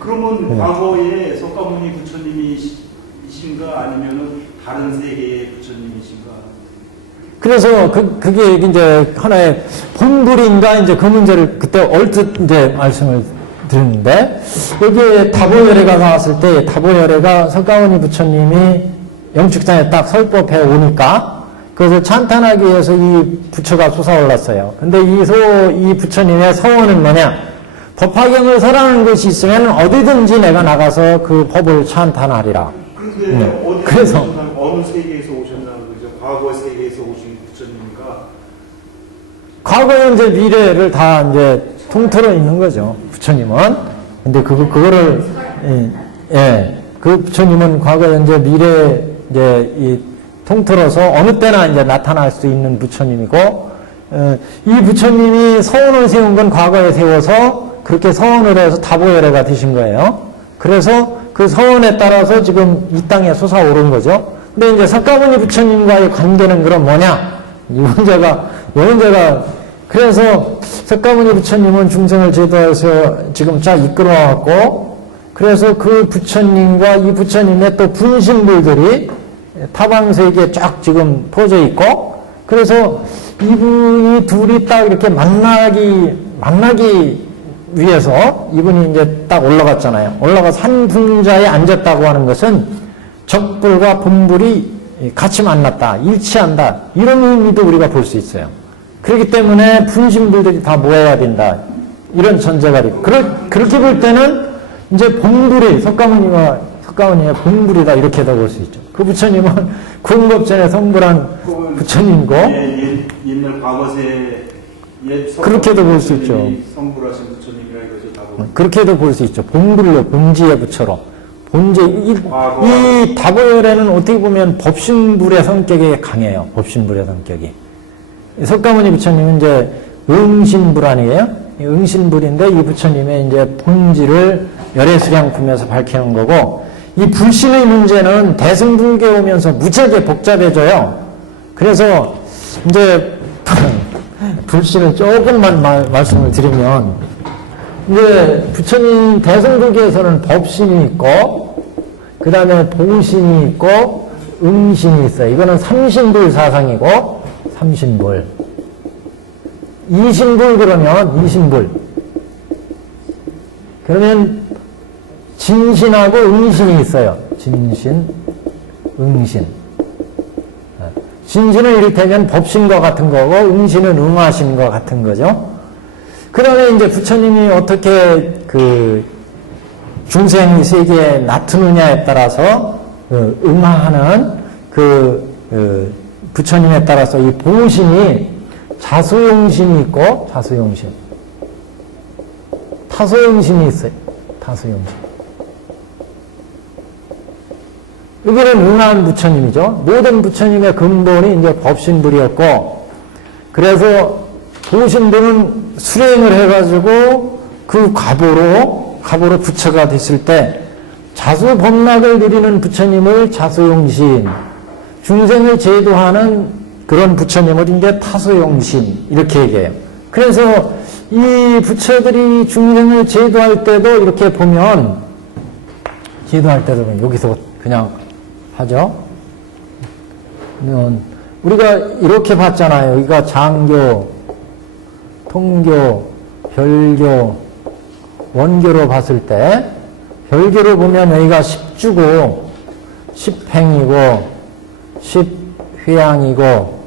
그러면 과거에 석가모니 부처님이신가 아니면은 다른 세계의 부처님이신가? 그래서 그게 이제 하나의 본불인가 이제 그 문제를 그때 얼뜻 이제 말씀을 드렸는데 여기에 다보열애가 나왔을 때 다보열애가 석가모니 부처님이 영축장에 딱 설법해 오니까 그것을 찬탄하기 위해서 이 부처가 솟아올랐어요. 근데 이 부처님의 서원은 뭐냐? 법화경을 설하는 것이 있으면 어디든지 내가 나가서 그 법을 찬탄하리라. 근데 그래서 어느 세계에서 오셨나는 거죠? 과거 세계에서 오신 부처님인가? 과거, 현재, 미래를 다 이제 통틀어 있는 거죠. 부처님은. 근데 그거를 그 부처님은 과거, 현재, 미래 이제 통틀어서 어느 때나 이제 나타날 수 있는 부처님이고 이 부처님이 서원을 세운 건 과거에 세워서 그렇게 서원을 해서 다보열애가 되신 거예요. 그래서 그 서원에 따라서 지금 이 땅에 솟아오른 거죠. 근데 이제 석가모니 부처님과의 관계는 그럼 뭐냐? 이 문제가 그래서 석가모니 부처님은 중생을 제도해서 지금 쫙 이끌어왔고, 그래서 그 부처님과 이 부처님의 또 분신불들이 타방세계에 쫙 지금 퍼져 있고, 그래서 이분이 둘이 딱 이렇게 만나기 위에서 이분이 이제 딱 올라갔잖아요. 올라가서 한 분자에 앉았다고 하는 것은 적불과 본불이 같이 만났다, 일치한다, 이런 의미도 우리가 볼 수 있어요. 그렇기 때문에 분신불들이 다 모여야 된다, 이런 전제가 있고, 그렇게 볼 때는 이제 본불이 석가모니의 본불이다, 이렇게도 볼 수 있죠. 그 부처님은 구원법전에 성불한 부처님이고, 옛날 과거세 그렇게도 볼 수 있죠. 성불하신 부처님이라 이거죠. 다보. 그렇게도 볼 수 있죠. 본불로, 본지의 부처로. 이 다보열에는 어떻게 보면 법신불의 성격이 강해요. 법신불의 성격이. 석가모니 부처님은 이제 응신불 아니에요? 응신불인데 이 부처님의 이제 본질을 열애수량품에서 밝히는 거고, 이 불신의 문제는 대승불교에 오면서 무지하게 복잡해져요. 그래서 이제 불신을 조금만 말씀을 드리면, 이제 부처님 대승불교에서는 법신이 있고, 그 다음에 보신이 있고, 응신이 있어요. 이거는 삼신불 사상이고, 삼신불. 이신불 그러면, 이신불. 그러면 진신하고 응신이 있어요. 진신, 응신. 진신은 이를테면 법신과 같은 거고, 응신은 응하신과 같은 거죠. 그 다음에 이제 부처님이 어떻게 중생 세계에 나타느냐에 따라서 응하하는 부처님에 따라서 이 보신이 자수용신이 있고, 자수용신. 타소용신이 있어요. 타소용신. 여기는 응한 부처님이죠. 모든 부처님의 근본이 이제 법신불이었고, 그래서 보신불은 수행을 해가지고 그 과보로 부처가 됐을 때 자수법락을 누리는 부처님을 자수용신, 중생을 제도하는 그런 부처님을 이제 타소용신, 이렇게 얘기해요. 그래서 이 부처들이 중생을 제도할 때도 이렇게 보면, 제도할 때도 여기서 그냥 하죠. 우리가 이렇게 봤잖아요. 여기가 장교, 통교, 별교, 원교로 봤을 때, 별교로 보면 여기가 십주고, 십행이고, 십회양이고,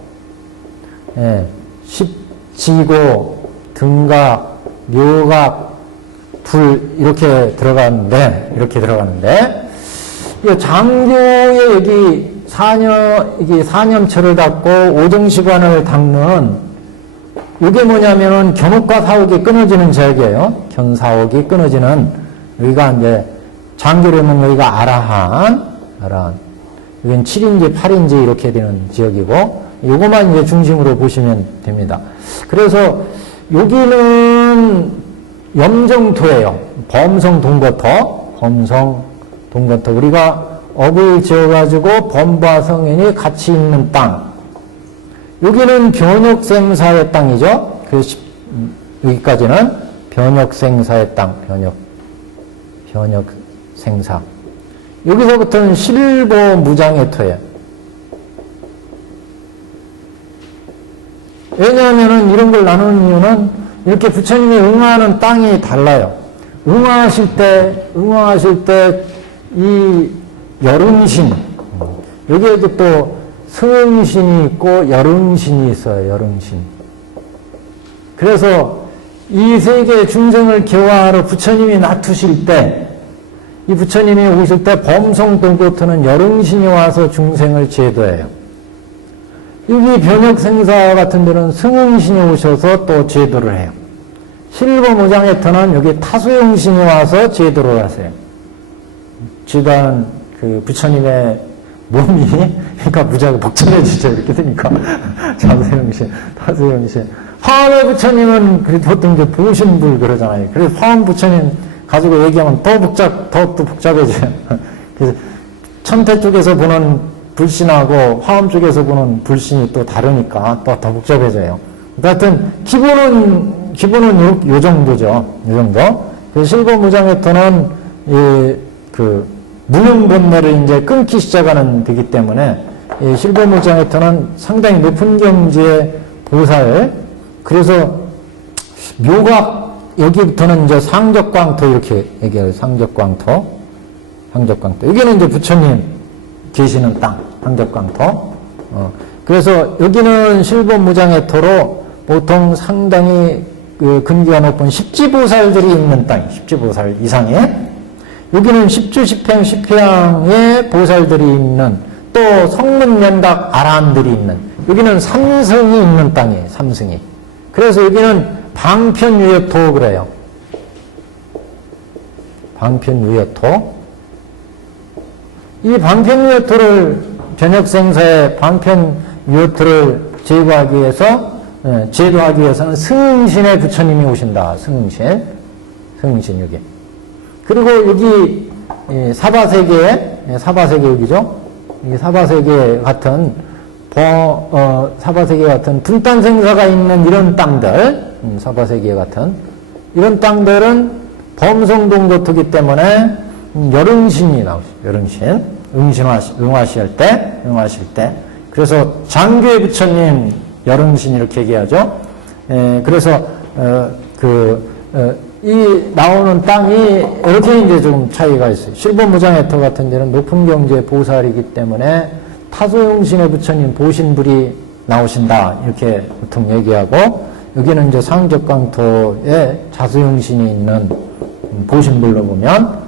십지고, 등각, 묘각, 불, 이렇게 들어가는데, 이 장교에 여기 사념처를 닦고 오정시관을 닦는, 이게 뭐냐면은 견옥과 사옥이 끊어지는 지역이에요. 견사옥이 끊어지는, 여기가 이제 장교라면 여기가 아라한. 여기는 7인지 8인지 이렇게 되는 지역이고, 요것만 이제 중심으로 보시면 됩니다. 그래서 여기는 염정토예요. 범성동거토. 우리가 업을 지어가지고 범부와 성인이 같이 있는 땅. 여기는 변역생사의 땅이죠. 그래서 여기까지는 변역생사의 땅. 변역생사. 여기서부터는 실보무장의 토예요. 왜냐하면은 이런 걸 나누는 이유는 이렇게 부처님이 응하는 땅이 달라요. 응하하실 때 이 열응신, 여기에도 또 승응신이 있고 열응신이 있어요. 열응신. 그래서 이 세계 중생을 교화하러 부처님이 나투실 때, 이 부처님이 오실 때 범성동고토는 열응신이 와서 중생을 제도해요. 여기 변역생사 같은 데는 승응신이 오셔서 또 제도를 해요. 실보무장에터는 여기 타소용신이 와서 제도를 하세요. 지단 그 부처님의 몸이 그러니까 무지하게 복잡해지죠. 이렇게 되니까 자수용신, 타소용신. 화엄의 부처님은 보통 이제 보신불 그러잖아요. 그래서 화엄 부처님 가지고 얘기하면 더 복잡해져요. 그래서 천태 쪽에서 보는 불신하고 화엄 쪽에서 보는 불신이 또 다르니까 또 더 복잡해져요. 하여튼 기본은 요 정도죠. 요 정도. 그래서 실보무장에터는 무명본매를 이제 끊기 시작하는 되기 때문에 이 실보무장에터는 상당히 높은 경지의 보살, 그래서 묘각 여기부터는 이제 상적광토 이렇게 얘기해요. 상적광토. 여기는 이제 부처님 계시는 땅, 상적광토. 그래서 여기는 실본무장의 토로 보통 상당히 그 근기가 높은 십지보살들이 있는 땅, 십지보살 이상의. 여기는 십주, 십행, 십회양의 보살들이 있는, 또 성문연각 아란들이 있는, 여기는 삼승이 있는 땅이에요, 삼승이. 그래서 여기는 방편유여토 그래요. 방편유여토. 이 방편유여토를, 변혁생사의 방편유여토를 제거하기 위해서, 제도하기 위해서는 승신의 부처님이 오신다. 승신 여기. 그리고 여기 사바세계 여기죠. 이 사바세계 같은 사바세계 같은 분단생사가 있는 이런 땅들, 사바세계 같은 이런 땅들은 범성동도토기 때문에 열응신이 나오죠. 열응신, 응하실 때. 그래서 장교의 부처님 열응신 이렇게 얘기하죠. 그래서 이 나오는 땅이 이렇게 이제 좀 차이가 있어요. 실본무장해토 같은 데는 높은 경지의 보살이기 때문에 타소용신의 부처님 보신불이 나오신다 이렇게 보통 얘기하고, 여기는 이제 상적광토에 자소용신이 있는 보신불로 보면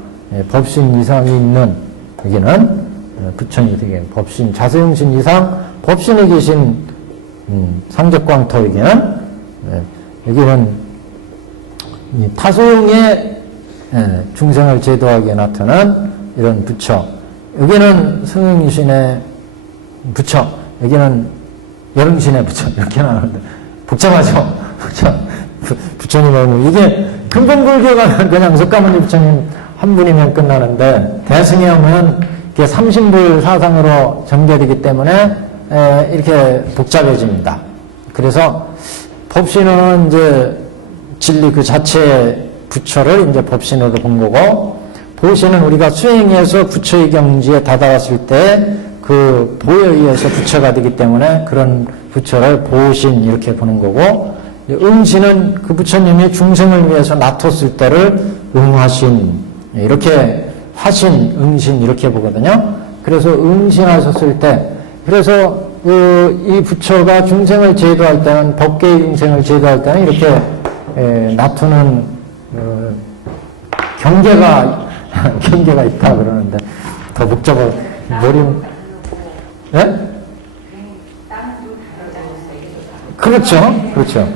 법신 이상이 있는, 여기는 부처님이 되게 법신 자소용신 이상 법신이 계신 상적광토 여기는 이 타소용의 중생을 제도하게 나타난 이런 부처. 여기는 승신의 부처, 여기는 열응신의 부처 이렇게 나오는데 복잡하죠. 부처님은 이게 근본불교 가면 그냥 석가모니 부처님 한 분이면 끝나는데, 대승형은 이게 삼신불 사상으로 전개되기 때문에 이렇게 복잡해집니다. 그래서 법신은 이제 진리 그 자체의 부처를 이제 법신으로 본 거고, 보신은 우리가 수행해서 부처의 경지에 다다랐을 때 그 보에 의해서 부처가 되기 때문에 그런 부처를 보신 이렇게 보는 거고, 응신은 그 부처님이 중생을 위해서 놔뒀을 때를 응하신, 이렇게 하신, 응신 이렇게 보거든요. 그래서 응신하셨을 때, 그래서 이 부처가 중생을 제도할 때는, 법계의 중생을 제도할 때는 이렇게 놔두는 경계가 있다 그러는데, 더 복잡하고 머리. 네? 그렇죠.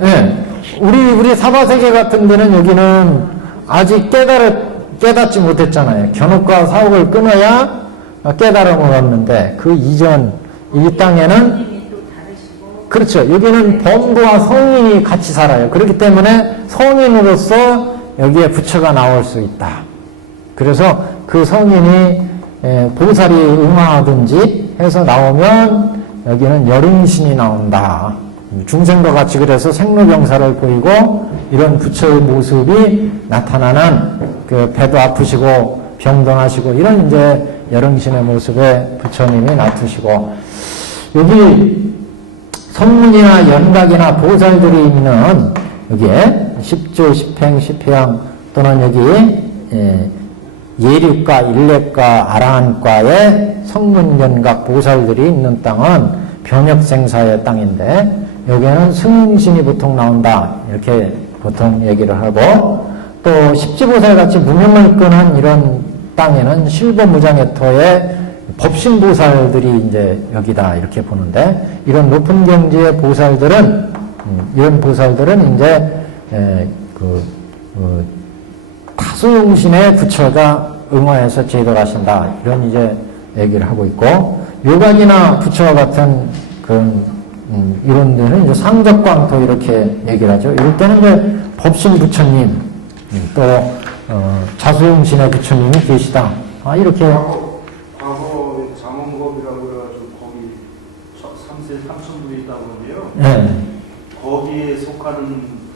네. 우리 사바세계 같은 데는 여기는 아직 깨닫지 못했잖아요. 견옥과 사옥을 끊어야 깨달음을 얻는데, 그 이전 이 땅에는, 그렇죠. 여기는 범부와 성인이 같이 살아요. 그렇기 때문에 성인으로서 여기에 부처가 나올 수 있다. 그래서 그 성인이 보살이 응하든지 해서 나오면 여기는 열응신이 나온다. 중생과 같이 그래서 생로병사를 보이고 이런 부처의 모습이 나타나는, 그 배도 아프시고 병도 나시고 이런 이제 열응신의 모습에 부처님이 나타시고, 여기 성문이나 연각이나 보살들이 있는 여기에 십주, 십행, 십회양 또는 여기 예륙가, 일렉가, 아라한과의 성문연각 보살들이 있는 땅은 변혁생사의 땅인데, 여기에는 승신이 보통 나온다 이렇게 보통 얘기를 하고, 또 십지보살같이 무명을 끄는 이런 땅에는 실본무장해토의 법신보살들이 이제 여기다 이렇게 보는데, 이런 높은 경지의 보살들은 이런 보살들은 이제 타소용신의 부처가 응화해서 제도를 하신다 이런 이제 얘기를 하고 있고, 요관이나 부처와 같은 그런 이런 데는 이제 상적광토 이렇게 얘기를 하죠. 이럴 때는 이제 법신 부처님 또 자소용신의 부처님이 계시다. 이렇게. 과거 장원겁이라고 해가지고 거기 3세 3천불이 있다고 하는데요. 네. 거기에 속하는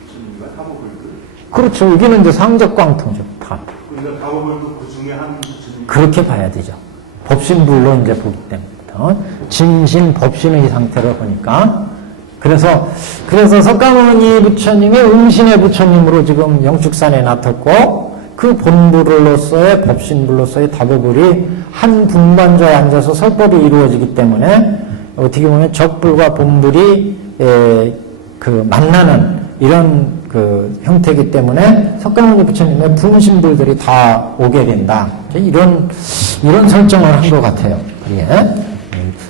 부처님인가? 다보불들? 그렇죠. 여기는 이제 상적광토죠. 다. 그러니까 다보불도 그 중에 한 부처님. 그렇게 봐야 되죠. 법신불로 이제 보기 때문에. 진신 법신의 상태로 보니까 그래서 석가모니 부처님의 음신의 부처님으로 지금 영축산에 나탔고, 그 본불로서의 법신불로서의 다보불이 한 분관자에 앉아서 설법이 이루어지기 때문에 어떻게 보면 적불과 본불이 그 만나는 이런 그 형태이기 때문에 석가모니 부처님의 분신불들이 다 오게 된다. 이런 설정을 한 것 같아요. 예.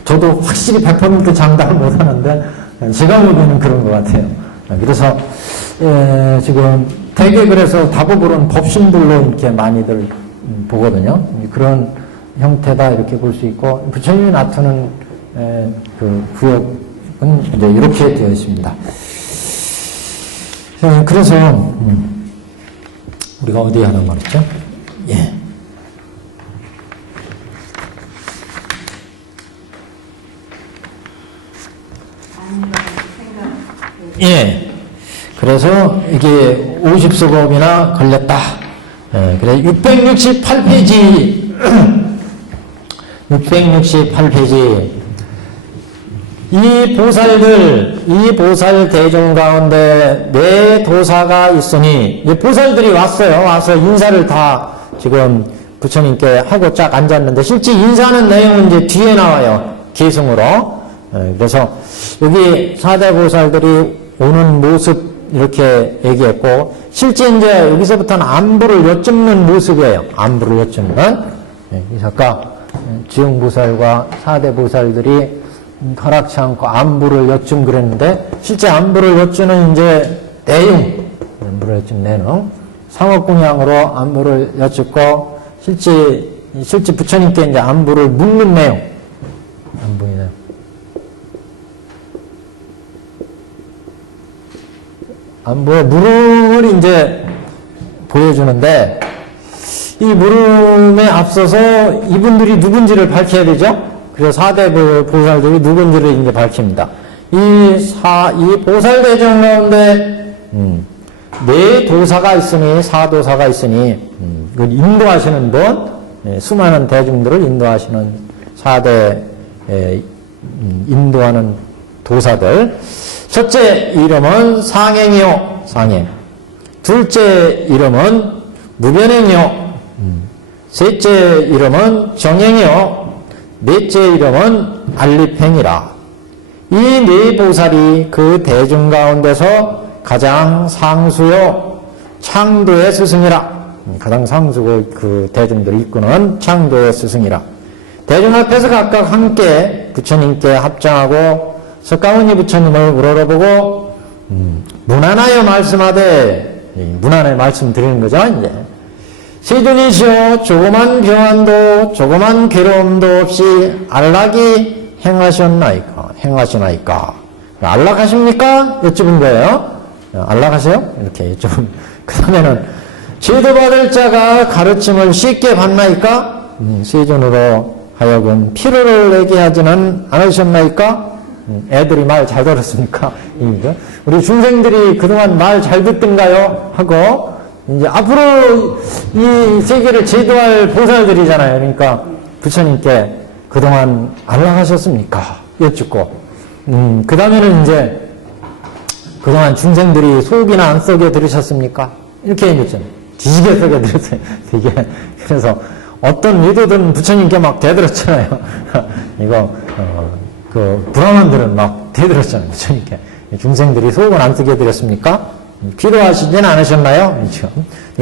저도 확실히 100% 장담을 못 하는데 제가 보기에는 그런 것 같아요. 그래서 지금 대개 그래서 다보불은 법신불로 이렇게 많이들 보거든요. 그런 형태다 이렇게 볼 수 있고, 부처님이 나타는 그 구역은 이제 이렇게 되어 있습니다. 그래서 우리가 어디에 하나 말했죠? 예. 예. 그래서 이게 50수법이나 걸렸다. 예. 그래서 668페이지 668페이지 이 보살 대중 가운데 네 도사가 있으니, 이 보살들이 왔어요. 와서 인사를 다 지금 부처님께 하고 쫙 앉았는데, 실제 인사하는 내용은 이제 뒤에 나와요. 계승으로. 그래서 여기 사대 보살들이 오는 모습 이렇게 얘기했고, 실제 이제 여기서부터는 안부를 여쭙는 모습이에요. 안부를 여쭙는. 아까 지용보살과 사대 보살들이 허락치 않고 안부를 여쭌 그랬는데, 실제 안부를 여쭈는 이제 내용, 안부를 여쭈는 내용, 상업공양으로 안부를 여쭙고, 실제 부처님께 이제 안부를 묻는 내용, 안부이네요. 안부의 물음을 이제 보여주는데, 이 물음에 앞서서 이분들이 누군지를 밝혀야 되죠? 그래서 사대 보살들이 누군지를 이제 밝힙니다. 이 보살대중 가운데, 네 도사가 있으니, 사도사가 있으니, 이걸 인도하시는 분, 수많은 대중들을 인도하시는 사대, 인도하는 도사들. 첫째 이름은 상행이요, 상행. 둘째 이름은 무변행이요. 셋째 이름은 정행이요. 넷째 이름은 알립행이라. 이 네 보살이 그 대중 가운데서 가장 상수요, 창도의 스승이라. 가장 상수고 그 대중들을 이끄는 창도의 스승이라. 대중 앞에서 각각 함께 부처님께 합장하고 석가모니 부처님을 우러러보고 문안하여 말씀하되, 문안에 말씀드리는 거죠. 이제 세존이시여, 조그만 병환도 조그만 괴로움도 없이 안락이 행하시나이까. 안락하십니까? 여쭤본 거예요. 안락하세요? 이렇게 여쭤본. 그 다음에는 제도받을 자가 가르침을 쉽게 받나이까? 세존으로 하여금 피로를 내게 하지는 않으셨나이까? 애들이 말 잘 들었습니까? 우리 중생들이 그동안 말 잘 듣던가요? 하고, 이제 앞으로 이 세계를 제도할 보살들이잖아요. 그러니까 부처님께 그동안 안락하셨습니까? 여쭙고, 그 다음에는 이제 그동안 중생들이 속이나 안 썩여 들으셨습니까? 이렇게 얘기했잖아요. 뒤지게 썩여 들었어요. 되게. 그래서 어떤 위도든 부처님께 막 대들었잖아요. 이거, 그 브라만들은 막 대들었잖아요. 부처님께. 중생들이 속은 안 썩여 드렸습니까? 필요하시진 않으셨나요?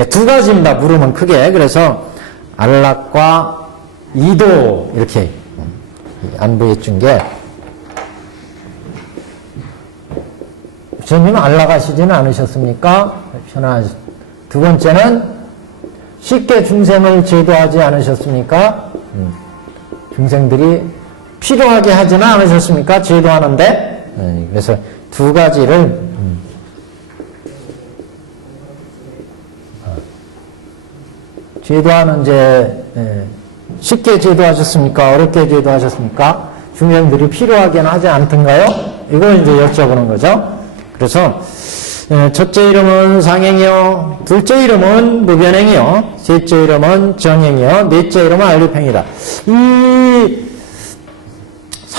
두 가지입니다. 물으면 크게. 그래서 안락과 이도 이렇게 안부해 준 게, 부처님은 안락하시지는 않으셨습니까? 두 번째는 쉽게 중생을 제도하지 않으셨습니까? 중생들이 필요하게 하지는 않으셨습니까? 제도하는데. 그래서 두 가지를 제도하는 이제 쉽게 제도하셨습니까? 어렵게 제도하셨습니까? 중생들이 필요하게는 하지 않던가요? 이걸 이제 여쭤보는 거죠. 그래서 첫째 이름은 상행이요, 둘째 이름은 무변행이요, 셋째 이름은 정행이요, 넷째 이름은 알립행이다. 이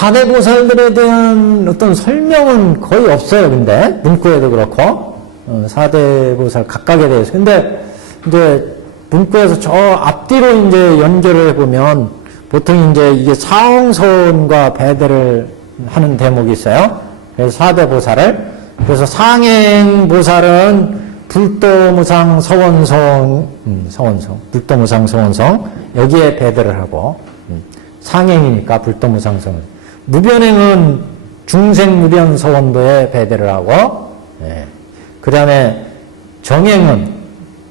4대 보살들에 대한 어떤 설명은 거의 없어요. 근데 문구에도 그렇고 4대 보살 각각에 대해서. 근데 이제 문구에서 저 앞뒤로 이제 연결을 해보면 보통 이제 이게 사홍선과 배대를 하는 대목이 있어요. 그래서 4대 보살을. 그래서 상행보살은 불도무상 서원성, 불도무상 서원성, 여기에 배대를 하고, 상행이니까 불도무상 서원. 무변행은 중생무변 서원도에 배대를 하고, 그 다음에 정행은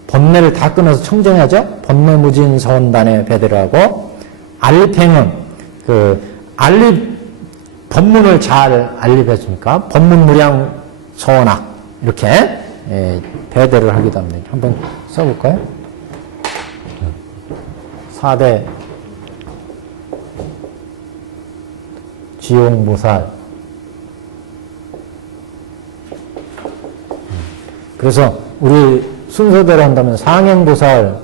번뇌를 다 끊어서 청정하죠? 번뇌무진 서원단에 배대를 하고, 알립행은 법문을 잘 알립했으니까, 법문무량 서원학, 이렇게, 배대를 하기도 합니다. 한번 써볼까요? 4대 지용보살. 그래서 우리 순서대로 한다면 상행보살,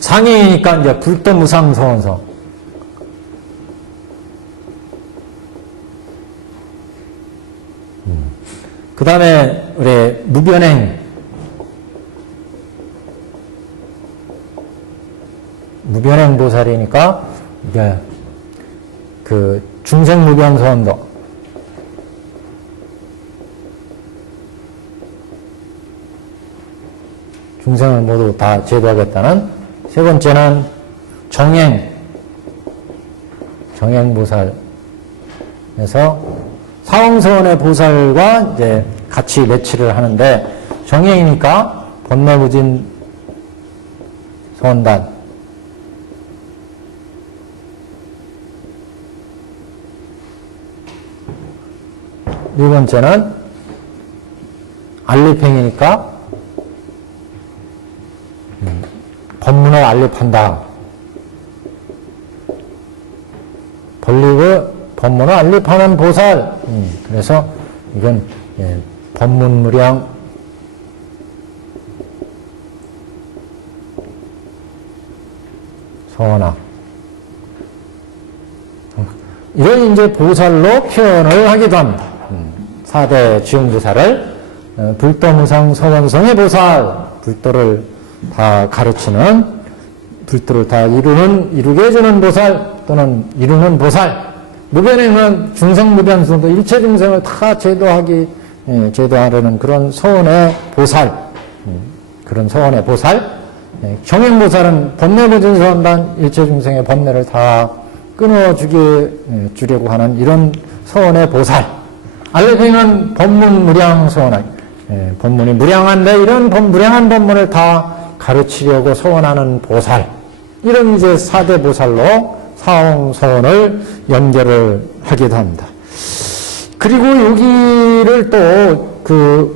상행이니까 이제 불도무상 서원성. 그 다음에 우리 무변행, 보살이니까 이게 그 중생무변 서원도. 중생을 모두 다 제도하겠다는. 세 번째는 정행보살에서 사홍서원의 보살과 이제 같이 매치를 하는데, 정행이니까 번뇌무진 서원단. 네 번째는 알립행이니까 법문을 알립한다. 법문을 알립하는 보살. 그래서 이건 법문무량 서원학. 이런 이제 보살로 표현을 하기도 합니다. 4대 지용보살을 불도무상 서원성의 보살, 불도를 다 가르치는, 불도를 다 이루게 해주는 보살 또는 이루는 보살. 무변행은 중생무변성도 일체 중생을 다 제도하려는 그런 서원의 보살, 그런 서원의 보살. 정행보살은 번뇌무진 서원단, 일체 중생의 번뇌를 다 끊어주려고 하는 이런 서원의 보살. 알립행은 법문무량 서원학. 법문이 무량한데 이런 무량한 법문을 다 가르치려고 서원하는 보살. 이런 이제 4대 보살로 사홍서원을 연결을 하기도 합니다. 그리고 여기를 또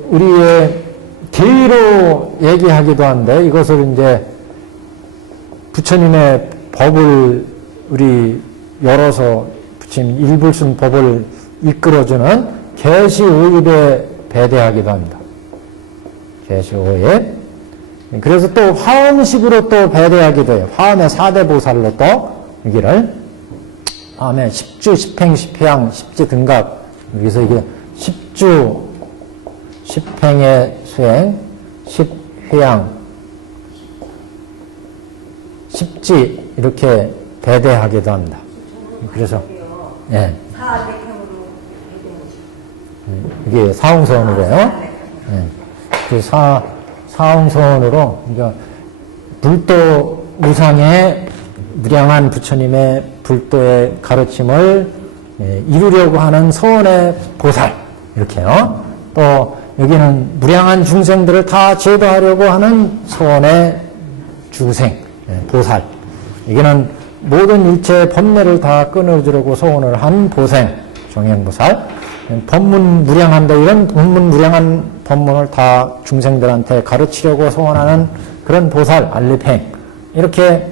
우리의 계의로 얘기하기도 한데, 이것을 이제 부처님의 법을 우리 열어서 부처님 일불순 법을 이끌어주는 계시오입에 배대하기도 합니다. 계시오입. 그래서 또 화엄식으로 또 배대하기도 해요. 화엄의 4대 보살로 또 여기를 화엄의 10주, 10행, 10회양, 10지 등각. 여기서 이게 10주, 10행의 수행, 10회양, 10지 이렇게 배대하기도 합니다. 그래서 예. 이게 사홍서원으로요. 예. 그 사홍서원으로, 그러니까 불도 무상의 무량한 부처님의 불도의 가르침을 이루려고 하는 서원의 보살, 이렇게요. 또 여기는 무량한 중생들을 다 제도하려고 하는 서원의 주생, 보살. 여기는 모든 일체의 번뇌를 다 끊어주려고 서원을 한 보생, 정행보살. 법문 무량한데 이런 법문 무량한 법문을 다 중생들한테 가르치려고 서원하는 그런 보살, 알립행. 이렇게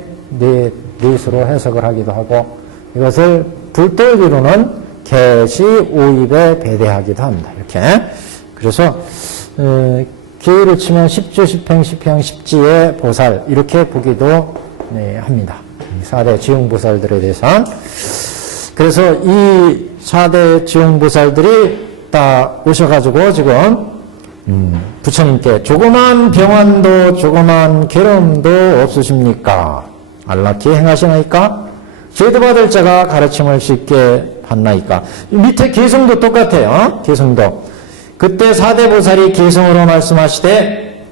넷으로 해석을 하기도 하고, 이것을 불도이루는 개시 오입에 배대하기도 합니다. 이렇게. 그래서 기회를 치면 십주, 십행, 십형, 십지의 보살 이렇게 보기도 합니다. 4대 지용보살들에 대해서. 그래서 이 4대 지용보살들이 다 오셔가지고 지금 부처님께 조그만 병환도 조그만 괴로움도 없으십니까? 안락히 행하시나이까? 제도받을 자가 가르침을 쉽게 받나이까? 밑에 개성도 똑같아요. 개성도. 그때 4대 보살이 개성으로 말씀하시되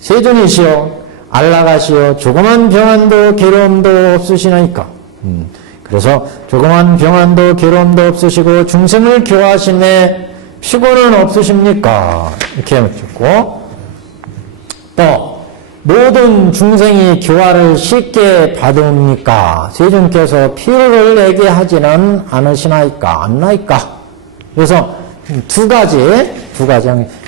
세존이시여 안락하시어 조그만 병환도 괴로움도 없으시나이까? 그래서 조그만 병환도 괴로움도 없으시고 중생을 교화하시네 피곤은 없으십니까? 이렇게 묻고 또 모든 중생이 교화를 쉽게 받으옵니까? 세존께서 피로를 내게 하지는 않으시나이까? 않나이까? 그래서 두 가지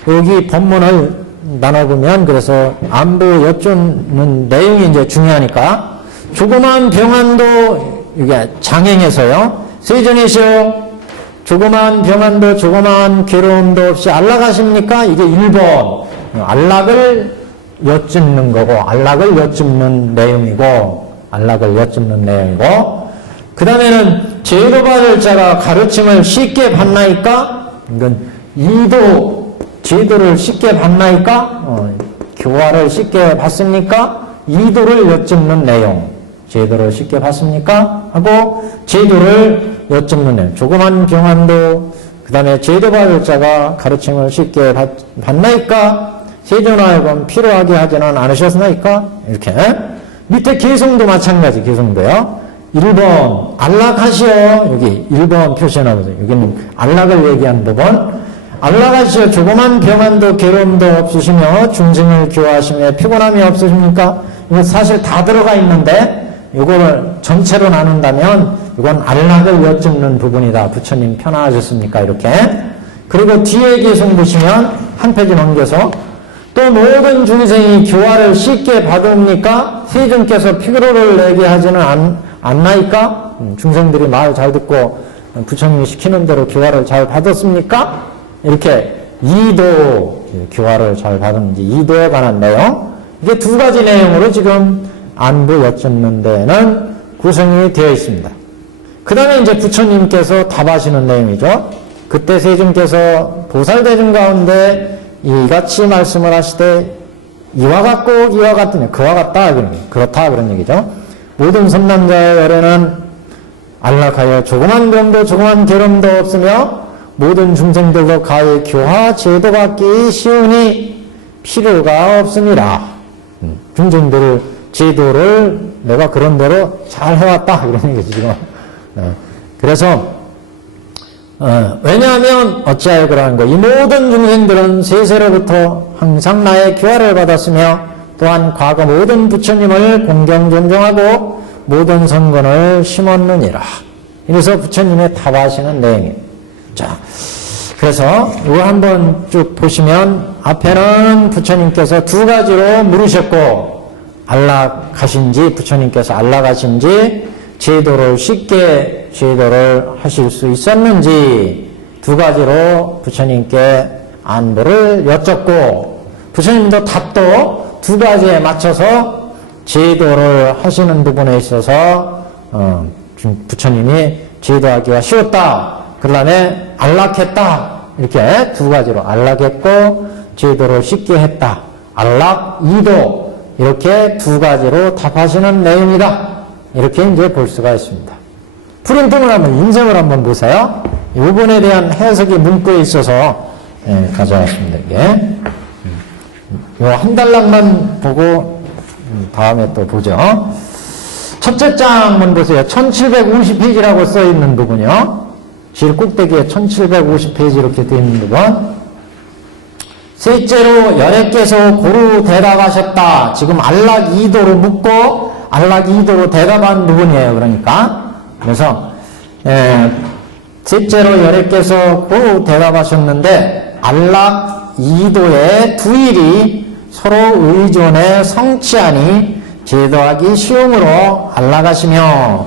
여기 본문을 나눠보면 그래서 안부 여쭙는 내용이 이제 중요하니까 조그만 병환도 이게 장행에서요 세존이시여 조그만 병환도 조그만 괴로움도 없이 안락하십니까? 이게 1번 안락을 여쭙는 거고 안락을 여쭙는 내용이고 그 다음에는 제도받을 자가 가르침을 쉽게 받나이까? 이건 2도 제도를 쉽게 받나이까? 교화를 쉽게 받습니까? 2도를 여쭙는 내용 제도를 쉽게 받습니까? 하고 제도를 여쭙는 내용 조그만 병환도 그 다음에 제도받을 자가 가르침을 쉽게 받나이까? 세존하여금 필요하게 하지는 않으셨나이까? 이렇게 밑에 개성도 마찬가지 개성도요. 1번 안락하시어 여기 1번 표시해놔보세요. 여기는 안락을 얘기한 부분 안락하시어 조그만 병환도 괴로움도 없으시며 중생을 교화하시며 피곤함이 없으십니까? 이거 사실 다 들어가 있는데 이거를 전체로 나눈다면 이건 안락을 여쭙는 부분이다. 부처님 편하셨습니까? 이렇게 그리고 뒤에 개성 보시면 한 페이지 넘겨서 또 모든 중생이 교화를 쉽게 받으옵니까? 세존께서 피로를 내게 하지는 않나이까? 중생들이 말 잘 듣고 부처님이 시키는 대로 교화를 잘 받았습니까? 이렇게 2도 교화를 잘 받았는지 2도에 관한 내용 이게 두 가지 내용으로 지금 안부 여쭙는 데는 구성이 되어 있습니다. 그 다음에 이제 부처님께서 답하시는 내용이죠. 그때 세존께서 보살대중 가운데 이같이 말씀을 하시되 이와 같고 이와 같으냐 그와 같다 그렇다 그런 얘기죠. 모든 선남자의 열에는 안락하여 조그만 병도 조그만 괴로움도 없으며 모든 중생들도 가히 교화 제도받기 쉬우니 필요가 없습니다. 중생들 제도를 내가 그런 대로 잘 해왔다 이런 얘기죠 지금. 그래서 왜냐하면 어찌하여 그러한 거 이 모든 중생들은 세세로부터 항상 나의 교화를 받았으며 또한 과거 모든 부처님을 공경 존중하고 모든 선건을 심었느니라. 이래서 부처님의 답하시는 내용이에요. 자, 그래서 이거 한번 쭉 보시면 앞에는 부처님께서 두 가지로 물으셨고 안락하신지 부처님께서 안락하신지 제도를 쉽게 제도를 하실 수 있었는지 두 가지로 부처님께 안부를 여쭙고 부처님도 답도 두 가지에 맞춰서 제도를 하시는 부분에 있어서 부처님이 제도하기가 쉬웠다. 그 다음에 안락했다. 이렇게 두 가지로 안락했고 제도를 쉽게 했다. 안락, 이도 이렇게 두 가지로 답하시는 내용이다. 이렇게 이제 볼 수가 있습니다. 프린팅을 한번 인쇄을 한번 보세요. 이 부분에 대한 해석이 문구에 있어서 가져왔습니다. 이게 한 달락만 보고 다음에 또 보죠. 첫째 장만 보세요. 1750페이지라고 써 있는 부분이요. 실 꼭대기에 1750페이지 이렇게 되어 있는 부분. 셋째로 열애께서 고루 대답하셨다. 지금 안락 2도로 묻고 안락 2도로 대답한 부분이에요. 그래서 셋째로 열애께서 고루 대답하셨는데 안락 2도의 두 일이 서로 의존에 성취하니 제도하기 쉬움으로 안락하시며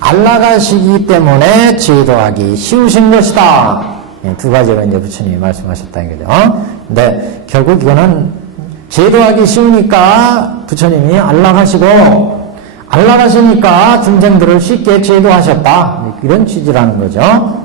안락하시기 때문에 제도하기 쉬우신 것이다. 예, 두 가지가 이제 부처님이 말씀하셨다는 거죠. 근데 결국 이거는 제도하기 쉬우니까 부처님이 안락하시니까 중생들을 쉽게 제도하셨다. 이런 취지라는 거죠.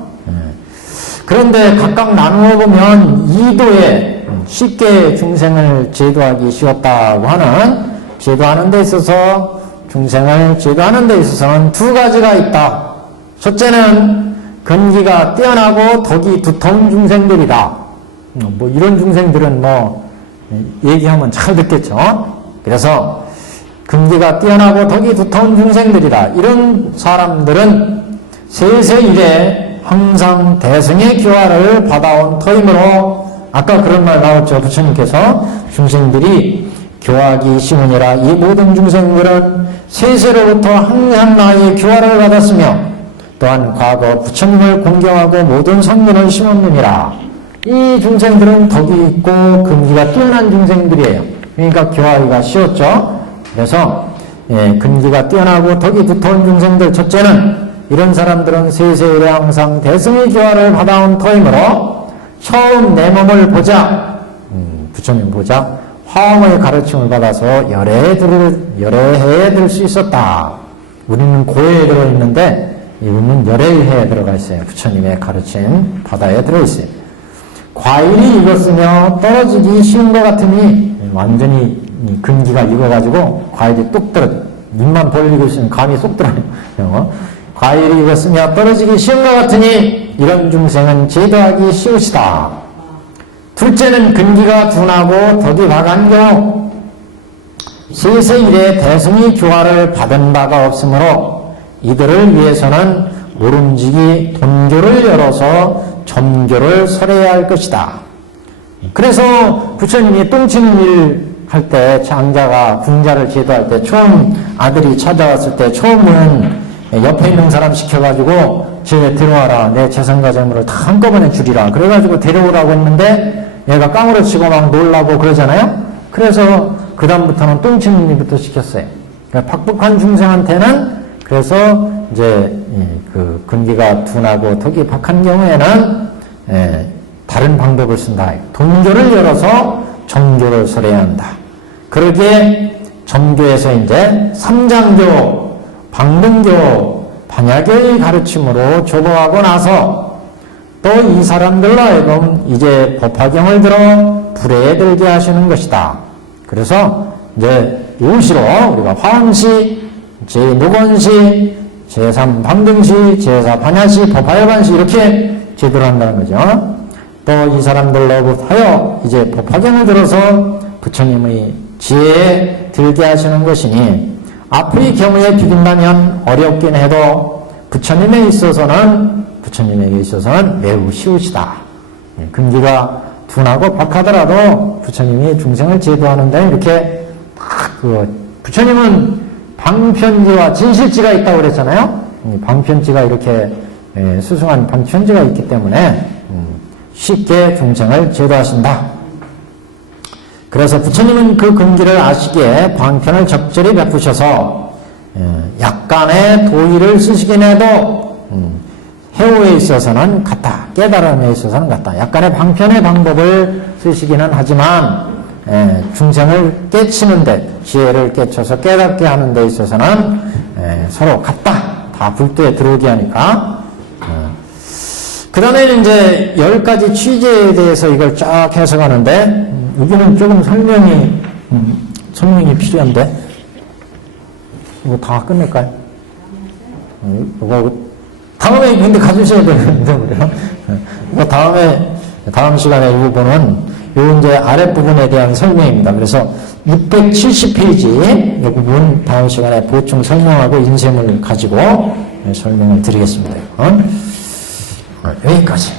그런데 각각 나누어 보면 이도에 쉽게 중생을 제도하기 쉬웠다고 하는 제도하는 데 있어서 중생을 제도하는 데 있어서는 두 가지가 있다. 첫째는 근기가 뛰어나고 덕이 두터운 중생들이다. 뭐 이런 중생들은 뭐 얘기하면 잘 듣겠죠. 그래서 근기가 뛰어나고 덕이 두터운 중생들이다. 이런 사람들은 세세 이래 항상 대승의 교화를 받아온 터이므로 아까 그런 말 나왔죠. 부처님께서 중생들이 교화하기 쉬우니라. 이 모든 중생들은 세세로부터 항상 나의 교화를 받았으며 또한 과거 부처님을 공경하고 모든 성문을 심었느니라. 이 중생들은 덕이 있고 근기가 뛰어난 중생들이에요. 그러니까 교화하기가 쉬웠죠. 그래서 근기가 뛰어나고 덕이 두터운 중생들, 첫째는 이런 사람들은 세세일에 항상 대승의 교화를 받아온 터이므로 처음 내 몸을 보자, 부처님 보자 화엄의 가르침을 받아서 열애에 들 수 있었다. 우리는 고해에 들어있는데 이분은 열애에 들어가 있어요. 부처님의 가르침 바다에 들어있어요. 과일이 익었으며 떨어지기 쉬운 것 같으니 완전히 근기가 익어가지고 과일이 뚝 떨어져. 입만 벌리고 있으면 감이 쏙 들어요. 과일이 익었으며 떨어지기 쉬운 것 같으니 이런 중생은 제도하기 쉬우시다. 둘째는 근기가 둔하고 덕이 박한 경우 세세 일에 대승의 교화를 받은 바가 없으므로 이들을 위해서는 모름지기 돈교를 열어서 점교를 설해야 할 것이다. 그래서 부처님이 똥치는 일 할 때 장자가 궁자를 제도할 때 처음 아들이 찾아왔을 때 처음은 옆에 있는 사람 시켜가지고 쟤 데려와라. 내 재산과 재물을 다 한꺼번에 주리라. 그래가지고 데려오라고 했는데 얘가 까무러치고 막 놀라고 그러잖아요. 그래서 그 다음부터는 똥치는 일부터 시켰어요. 그러니까 박복한 중생한테는 그래서 이제 그 근기가 둔하고 덕이 박한 경우에는 다른 방법을 쓴다. 돈교를 열어서 점교를 설해야 한다. 그러기에 점교에서 이제 삼장교, 방등교, 반야교의 가르침으로 조보하고 나서 또 이 사람들로 하여금 이제 법화경을 들어 불에 들게 하시는 것이다. 그래서 이제 요시로 우리가 화엄시, 제6원시, 제3 방등시, 제4 반야시, 법화여반시 이렇게 제도를 한다는 거죠. 또 이 사람들로부터 하여 이제 법화경을 들어서 부처님의 지혜에 들게 하시는 것이니 앞의 경우에 비긴다면 어렵긴 해도 부처님에게 있어서는 매우 쉬우시다. 근기가 둔하고 박하더라도 부처님이 중생을 제도하는데 이렇게 부처님은 방편지와 진실지가 있다고 그랬잖아요. 방편지가 이렇게 수승한 방편지가 있기 때문에 쉽게 중생을 제도하신다. 그래서 부처님은 그 근기를 아시기에 방편을 적절히 베푸셔서 약간의 도의를 쓰시긴 해도 해오에 있어서는 같다. 깨달음에 있어서는 같다. 약간의 방편의 방법을 쓰시기는 하지만 중생을 깨치는 데, 지혜를 깨쳐서 깨닫게 하는 데 있어서는 서로 같다. 다 불도에 들어오게 하니까. 그 다음에는 이제 10가지 취재에 대해서 이걸 쫙 해석하는데 여기는 조금 설명이 필요한데 이거 다 끝낼까요? 이거 다음에 근데 가주셔야 되는데 그래요? 이거 다음 시간에 이 부분은 요 이제 아랫부분에 대한 설명입니다. 그래서 670페이지 이 부분 다음 시간에 보충 설명하고 인셈을 가지고 설명을 드리겠습니다. 여기까지.